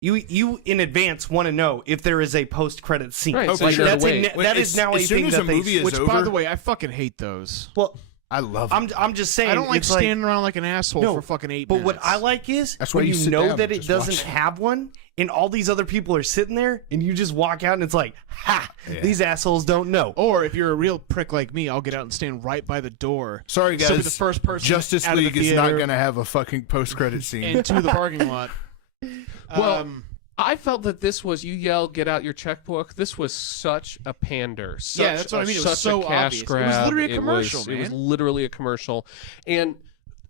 you in advance want to know if there is a post-credit scene. Right, so Like, you know that's to a, wait. ne- that is now a as soon thing as that a they. movie is Which, over, by the way, I fucking hate those. Well, I love. I'm just saying. I don't like it's standing around like an asshole No, for fucking 8 But minutes. what I like is That's why when you you sit know down that and it just doesn't watch. have one, and all these other people are sitting there, and you just walk out, and it's like, ha! Yeah. These assholes don't know. Or if you're a real prick like me, I'll get out and stand right by the door. Sorry, guys. So be the first person Justice out of the League is not theater going to have a fucking post-credit scene. into the parking lot. Well, I felt that this was, you yell, "Get out your checkbook." This was such a pander. Yeah, that's what I mean. It was such so a cash obvious. It was grab. literally a commercial, It was man. literally a commercial, and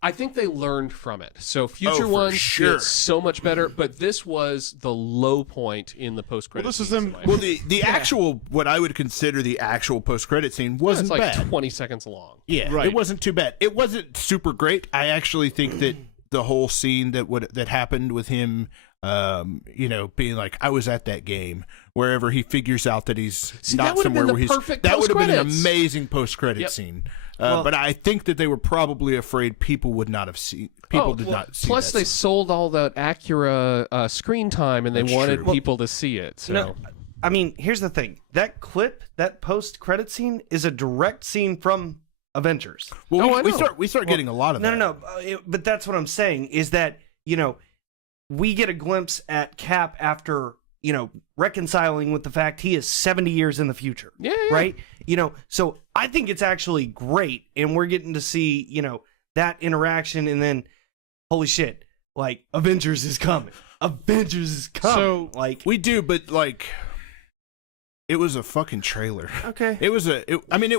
I think they learned from it. So future for ones sure. get so much better, but this was the low point in the post-credit. Well, this is scenes them- in my Well, opinion. the actual, what I would consider the actual post-credit scene wasn't it's like bad. 20 seconds long. Yeah, Right. it wasn't too bad. It wasn't super great. I actually think that the whole scene that happened with him, being like, I was at that game, wherever he figures out that he's See, that not would've been somewhere the where he's. perfect That would have been an post-credits. amazing post-credit Yep. scene. Well- But I think that they were probably afraid people would not have seen. People did not see. Plus, that they scene. sold all that Acura screen time, and they That's wanted true. people to see it. So. No, I mean, here's the thing: that clip, that post-credit scene, is a direct scene from Avengers. Well, I we know. start getting a lot of that. No. But that's what I'm saying is that we get a glimpse at Cap after reconciling with the fact he is 70 years in the future. Yeah. Right? So I think it's actually great, and we're getting to see that interaction, and then holy shit, like Avengers is coming. Avengers is coming. So, like We do, but like, it was a fucking trailer. okay. It was it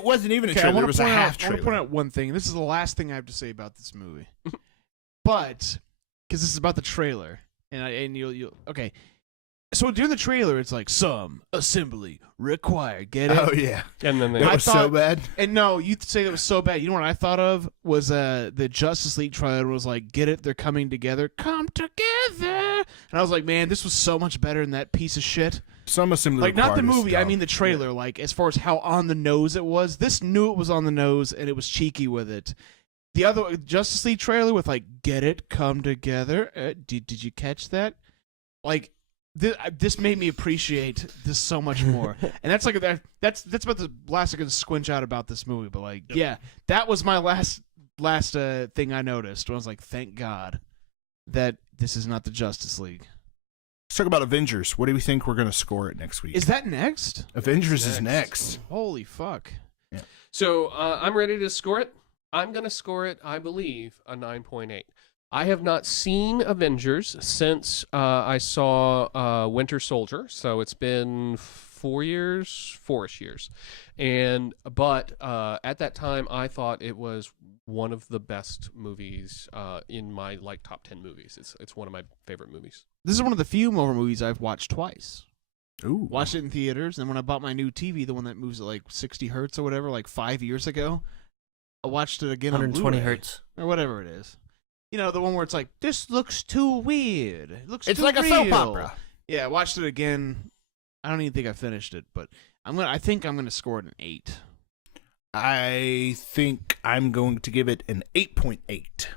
wasn't even a okay, I trailer. It want was to a point half out. I want trailer. to point out one thing. This is the last thing I have to say about this movie, but because this is about the trailer, and you'll okay. So during the trailer, it's like some assembly required. Get it? Oh yeah, And then they. that I was so thought- bad. And no, you say that was so bad. You know what I thought of was the Justice League trailer was like, get it? They're coming together. Come together. And I was like, man, this was so much better than that piece of shit. Some assembly Like, not the required is movie. I dumb. mean the trailer. Like, as far as how on the nose it was. This knew it was on the nose, and it was cheeky with it. the other Justice League trailer with like "Get it, come together." Did you catch that? Like this made me appreciate this so much more. And that's like that's about the last I can squinch out about this movie. But like, yeah, that was my last thing I noticed. When I was like, thank God that this is not the Justice League. Let's talk about Avengers. What do we think we're going to score it next week? Is that next? Avengers is next. Holy fuck. Yeah. So I'm ready to score it. I'm going to score it, I believe, a 9.8. I have not seen Avengers since I saw Winter Soldier, so it's been 4-ish years. But at that time, I thought it was one of the best movies in my like top 10 movies. It's one of my favorite movies. This is one of the few Marvel movies I've watched twice. Ooh. Watched it in theaters, and when I bought my new TV, the one that moves at like 60 hertz or whatever, like 5 years ago, I watched it again 120 on Blu-ray, hertz. or whatever it is. You know, the one where it's like, this looks too weird. It looks It's too like a real. soap opera. Yeah, I watched it again. I don't even think I finished it, but I think I'm gonna score it an 8. I think I'm going to give it an 8.8.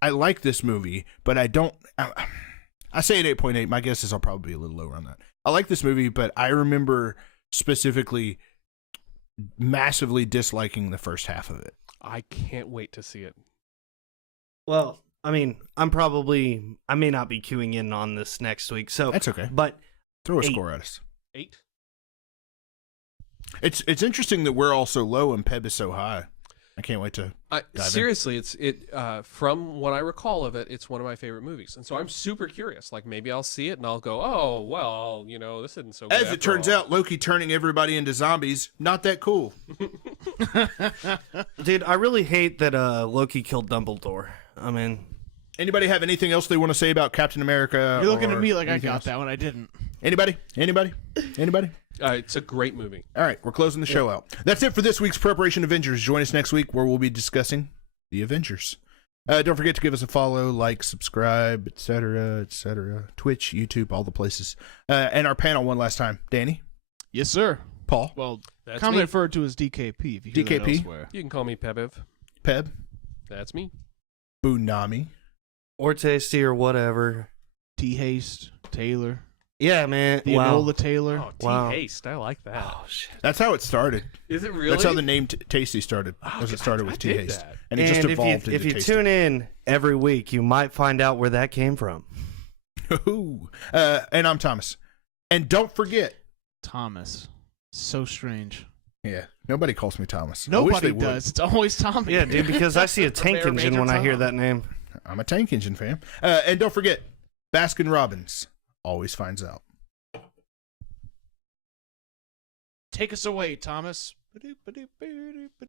I like this movie, but I don't. I say an 8.8. My guess is I'll probably be a little lower on that. I like this movie, but I remember specifically massively disliking the first half of it. I can't wait to see it. Well, I mean, I may not be queuing in on this next week, so That's okay. But Throw a 8. score at us. 8? It's interesting that we're all so low and Peb is so high. I can't wait to dive in. Seriously, from what I recall of it, it's one of my favorite movies, and so I'm super curious. Like maybe I'll see it and I'll go, oh well, this isn't so good. As it turns out, Loki turning everybody into zombies, not that cool. Dude, I really hate that Loki killed Dumbledore. I mean, Anybody have anything else they want to say about Captain America? You're looking or at me like I anything got else? that one. I didn't. Anybody? It's a great movie. All right, we're closing the show out. That's it for this week's Preparation Avengers. Join us next week where we'll be discussing the Avengers. Don't forget to give us a follow, like, subscribe, etc., Twitch, YouTube, all the places. And our panel one last time. Danny? Yes, sir. Paul? Well, That's commonly me. referred to as DKP. If you hear that DKP? elsewhere. You can call me Pebev. Peb? That's me. Bunami? or tasty or whatever. T Haste, Taylor. Yeah, man. The Wow. Enola Taylor. Oh, Wow. T-Haste. I like that. Oh, shit. That's how it started. Is it really? That's how the name Tasty started. Oh, As it started with I T dig Haste, that. and it just And evolved if into you Tasty. tune in every week, you might find out where that came from. And I'm Thomas. And don't forget, Thomas. So strange. yeah, nobody calls me Thomas. I wish Nobody they would. does. It's always Tommy. Yeah, dude, because I see a tank Mayor engine Major when I hear Tom. that name. I'm a Tank Engine fan. And don't forget, Baskin Robbins always finds out. Take us away, Thomas.